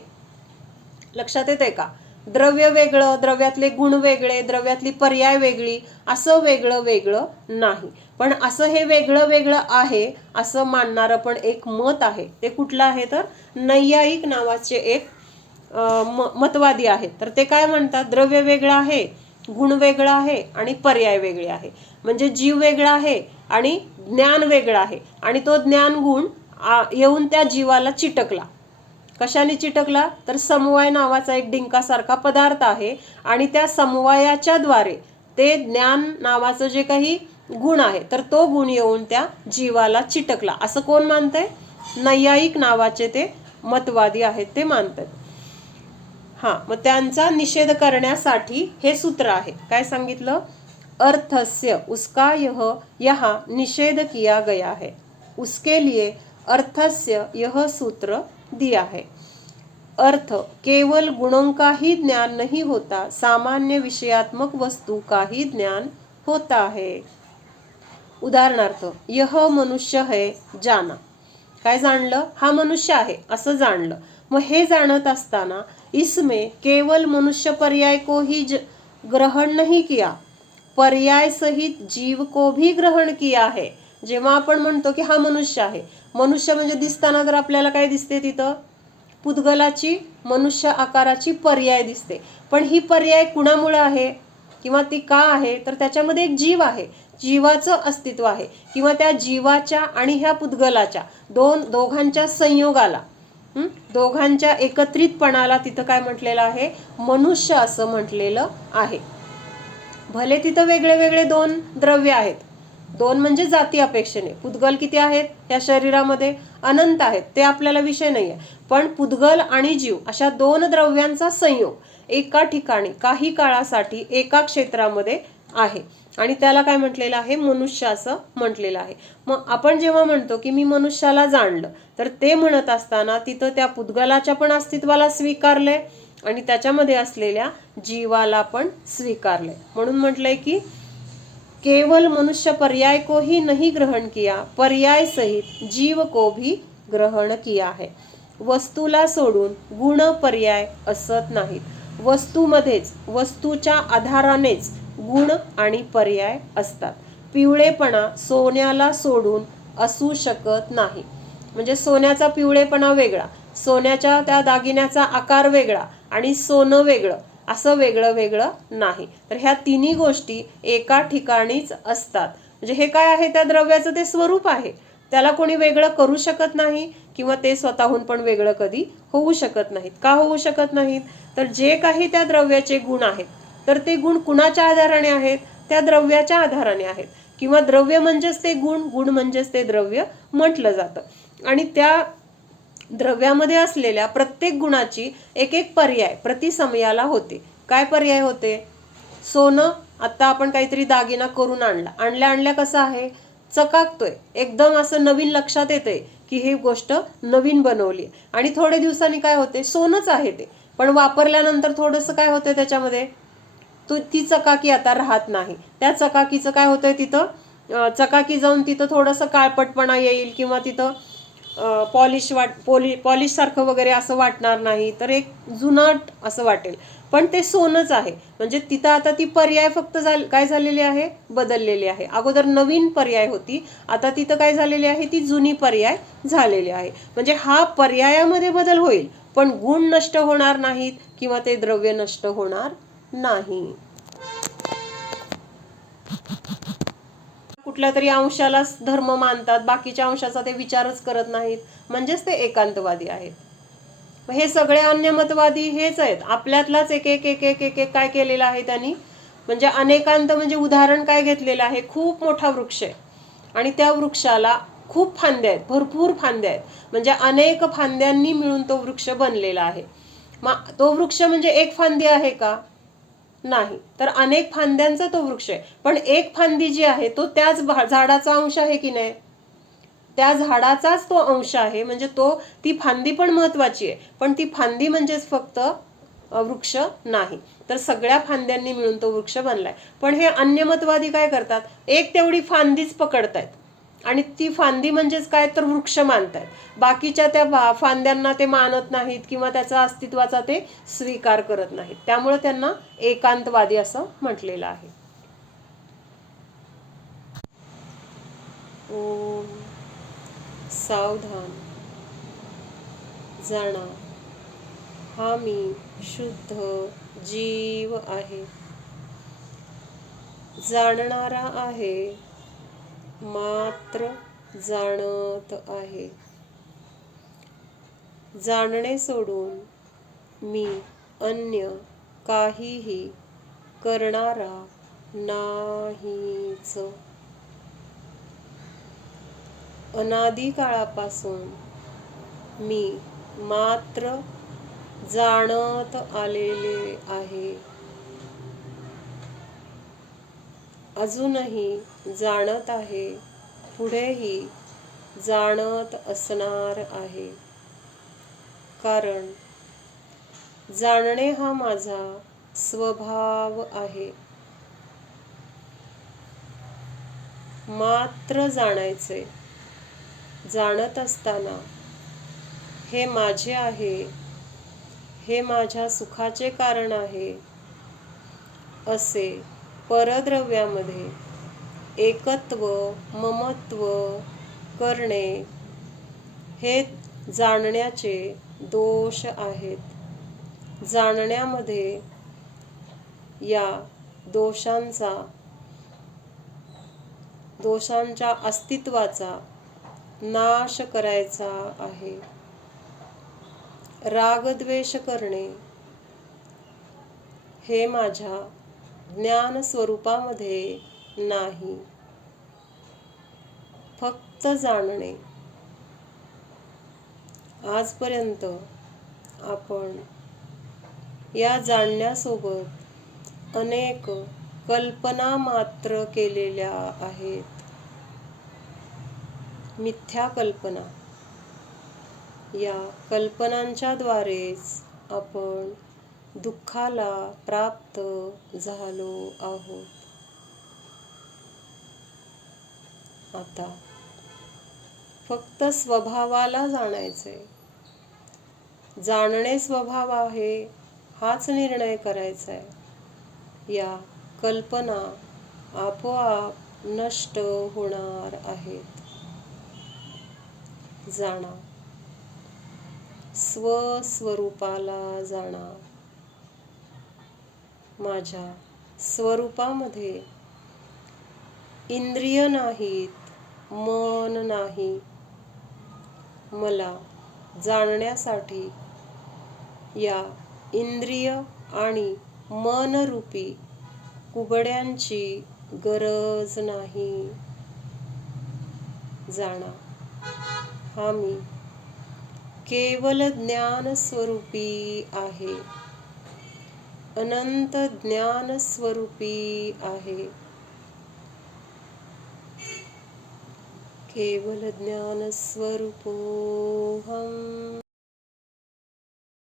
लक्षात येते का? द्रव्य वेगळं, द्रव्यातले गुण वेगळे, द्रव्यातली पर्याय वेगळी, असं वेगळं वेगळं नाही. पण असं हे वेगळं वेगळं आहे असं मानणारं पण एक मत आहे. ते कुठलं आहे? तर नैयायिक नावाचे एक मतवादी आहेत. तर ते काय म्हणतात? द्रव्य वेगळं आहे, गुण वेगळं आहे आणि पर्याय वेगळे आहे. म्हणजे जीव वेगळा आहे आणि ज्ञान वेगळं आहे आणि तो ज्ञान गुण येऊन त्या जीवाला चिटकला. कशाने चिटकला? तर समवाय नावाचा एक डिंकासारखा पदार्थ आहे आणि त्या समवायाच्या द्वारे ते ज्ञान नावाचं जे काही गुण आहे तर तो गुण येऊन त्या जीवाला चिटकला, असं कोण मानतंय? नैयायिक नावाचे ते मतवादी आहेत, ते मानतात. मग त्यांचा निषेध करण्यासाठी हे सूत्र आहे. काय सांगितलं? अर्थस्य उसका यह निषेध किया गया है, उसके लिए अर्थस्य यह सूत्र दिया है. अर्थ केवल गुणों का ही ज्ञान नहीं होता, सामान्य विषयात्मक वस्तु का ही ज्ञान होता है. उदाहरणार्थ, यह मनुष्य है जाना. काय जाणलं? हा मनुष्य आहे असं जाणलं. मग हे जाणत असताना इसमें केवल मनुष्य पर्याय को ही ग्रहण नहीं किया, पर्याय सहित जीव को भी ग्रहण किया है. जेव्हा आपण म्हणतो की हा मनुष्य आहे, मनुष्य म्हणजे दिसताना जर आपल्याला काय दिसते? तिथं पुद्गलाची मनुष्य आकाराची पर्याय दिसते. पण ही पर्याय कुणामुळे आहे किंवा ती का आहे? तर त्याच्यामध्ये एक जीव आहे, जीवाचं अस्तित्व आहे किंवा त्या जीवाच्या आणि ह्या पुद्गलाच्या दोघांच्या संयोगाला, दोघांच्या एकत्रितपणाला तिथं काय म्हटलेलं आहे? मनुष्य असं म्हटलेलं आहे. भले तिथं वेगळे वेगळे दोन द्रव्य आहेत, दोन म्हणजे जाती अपेक्षेने. पुद्गल किती आहेत या शरीरामध्ये? अनंत आहेत, ते आपल्याला विषय नाही आहे. पण पुद्गल आणि जीव अशा दोन द्रव्यांचा संयोग एका ठिकाणी काही काळासाठी एका क्षेत्रामध्ये आहे आणि त्याला काय म्हटलेलं आहे? मनुष्य असं म्हटलेलं आहे. मग आपण जेव्हा म्हणतो की मी मनुष्याला जाणलं, तर ते म्हणत असताना तिथं त्या पुद्गलाच्या पण अस्तित्वाला स्वीकारलंय आणि त्याच्यामध्ये असलेल्या जीवाला पण स्वीकारलंय. म्हणून म्हटलंय की केवल मनुष्य पर्याय को ही नहीं ग्रहण किया, पर्याय सहित जीव को भी ग्रहण किया है. वस्तूला सोडून गुण पर्याय असत नाहीत. वस्तूमध्येच वस्तूच्या आधारानेच गुण आणि पर्याय असतात. पिवळेपणा सोन्याला सोडून असू शकत नाही. म्हणजे सोन्याचा पिवळेपणा वेगळा, सोन्याच्या त्या दागिन्याचा आकार वेगळा आणि सोनं वेगळं, असं वेगळं वेगळं नाही. तर ह्या तिन्ही गोष्टी एका ठिकाणीच असतात. म्हणजे हे काय आहे? त्या द्रव्याचं ते स्वरूप आहे, त्याला कोणी वेगळं करू शकत नाही किंवा ते स्वतःहून पण वेगळं कधी होऊ शकत नाहीत. का होऊ शकत नाहीत? तर जे काही त्या द्रव्याचे गुण आहेत तर ते गुण कुणाच्या आधाराने आहेत? त्या द्रव्याच्या आधाराने आहेत. किंवा द्रव्य म्हणजेच ते गुण, गुण म्हणजेच ते द्रव्य म्हटलं जातं. आणि त्या द्रव्यामध्ये असलेल्या प्रत्येक गुणाची एक एक पर्याय प्रतिसमयाला होते. काय पर्याय होते? सोनं, आता आपण काहीतरी दागिना करून आणल्या कसं आहे? चकाकतोय, एकदम असं नवीन लक्षात येतंय की ही गोष्ट नवीन बनवली. आणि थोडे दिवसांनी काय होते? सोनच आहे ते, पण वापरल्यानंतर थोडंसं काय होतंय त्याच्यामध्ये? ती चकाकी आता राहत नाही. त्या चकाकीचं काय होतंय? तिथं चकाकी जाऊन तिथं थोडंसं काळपटपणा येईल किंवा तिथं पॉलिश सारखं वगैरे असं वाटणार नाही, तर एक जुनाट असं वाटेल. पण ते सोनच आहे. म्हणजे तिथं आता ती पर्याय फक्त काय झालेली आहे? बदललेली आहे. अगोदर नवीन पर्याय होती, आता तिथं काय झालेली आहे? ती जुनी पर्याय झालेली आहे. म्हणजे हा पर्यायामध्ये बदल होईल, पण गुण नष्ट होणार नाहीत किंवा ते द्रव्य नष्ट होणार नाही. कुठल्या तरी अंशालाच धर्म मानतात, बाकीच्या अंशाचा ते विचारच करत नाहीत, म्हणजेच ते एकांतवादी आहेत. हे सगळे अन्य मतवादी हेच आहेत. आपल्यातलाच एक एक एक एक एक एक काय केलेलं आहे त्यांनी? म्हणजे अनेकांत म्हणजे उदाहरण काय घेतलेलं आहे? खूप मोठा वृक्ष आहे आणि त्या वृक्षाला खूप फांद्या आहेत, भरपूर फांद्या आहेत. म्हणजे अनेक फांद्यांनी मिळून तो वृक्ष बनलेला आहे. मग तो वृक्ष म्हणजे एक फांदी आहे का? नाही. तर अनेक फांद्यांचा तो वृक्ष आहे. पण एक फांदी जी आहे तो त्याच झाडाचा अंश आहे की नाही? त्या झाडाचाच तो अंश आहे. म्हणजे ती फांदी पण महत्वाची आहे, पण ती फांदी म्हणजेच फक्त वृक्ष नाही. तर सगळ्या फांद्यांनी मिळून तो वृक्ष बनलाय. पण हे अन्यमतवादी काय करतात? एक तेवढी फांदीच पकडतायत आणि ती फांदी म्हणजेच काय? तर वृक्ष मानतायत. बाकीच्या त्या फांद्यांना ते मानत नाहीत किंवा त्याचा अस्तित्वाचा ते स्वीकार करत नाहीत. त्यामुळे त्यांना एकांतवादी असं म्हटलेलं आहे. ओम सावधान, जाणा हा मी शुद्ध जीव आहे, जाणणारा आहे, मात्र जाणत आहे. जाणणे सोडून मी अन्य काहीही करणारा नाहीच. अनादी काळापासून मी मात्र जाणत आलेले आहे. अजूनही जाणत आहे, पुढेही जाणत असणार आहे. कारण जाणणे हा माझा स्वभाव आहे. मात्र जाणायचे. जाणत असताना हे माझे आहे, हे माझ्या सुखाचे कारण आहे, असे परद्रव्यामध्ये एकत्व, ममत्व करणे हे जाणण्याचे दोष आहेत. जाणण्यामध्ये या दोषांच्या अस्तित्वाचा नाश करायचा आहे. रागद्वेष करणे हे माझ्या ज्ञान स्वरूपामध्ये नाही. फक्त जाणणे. आजपर्यंत आपण या जाणण्यासोबत अनेक कल्पना मात्र केलेल्या आहेत. मिथ्या कल्पना. या कल्पनांच्या द्वारेच आपण दुःखाला प्राप्त झालो आहोत. आता फक्त स्वभावाला जाणायचे. जाणणे स्वभाव आहे हाच निर्णय करायचा आहे. या कल्पना आपोआप नष्ट होणार आहेत. जाणा. स्वस्वरूपाला जाणा. माझ्या स्वरूपामध्ये इंद्रिय नाहीत, मन नाही. मला जाणण्यासाठी या इंद्रिय आणि मनरूपी कुबड्यांची गरज नाही. जाणा. हा मी केवल ज्ञान स्वरूपी आहे. अनंत ज्ञान स्वरूपी आहे. केवल ज्ञान स्वरूपोऽहम्.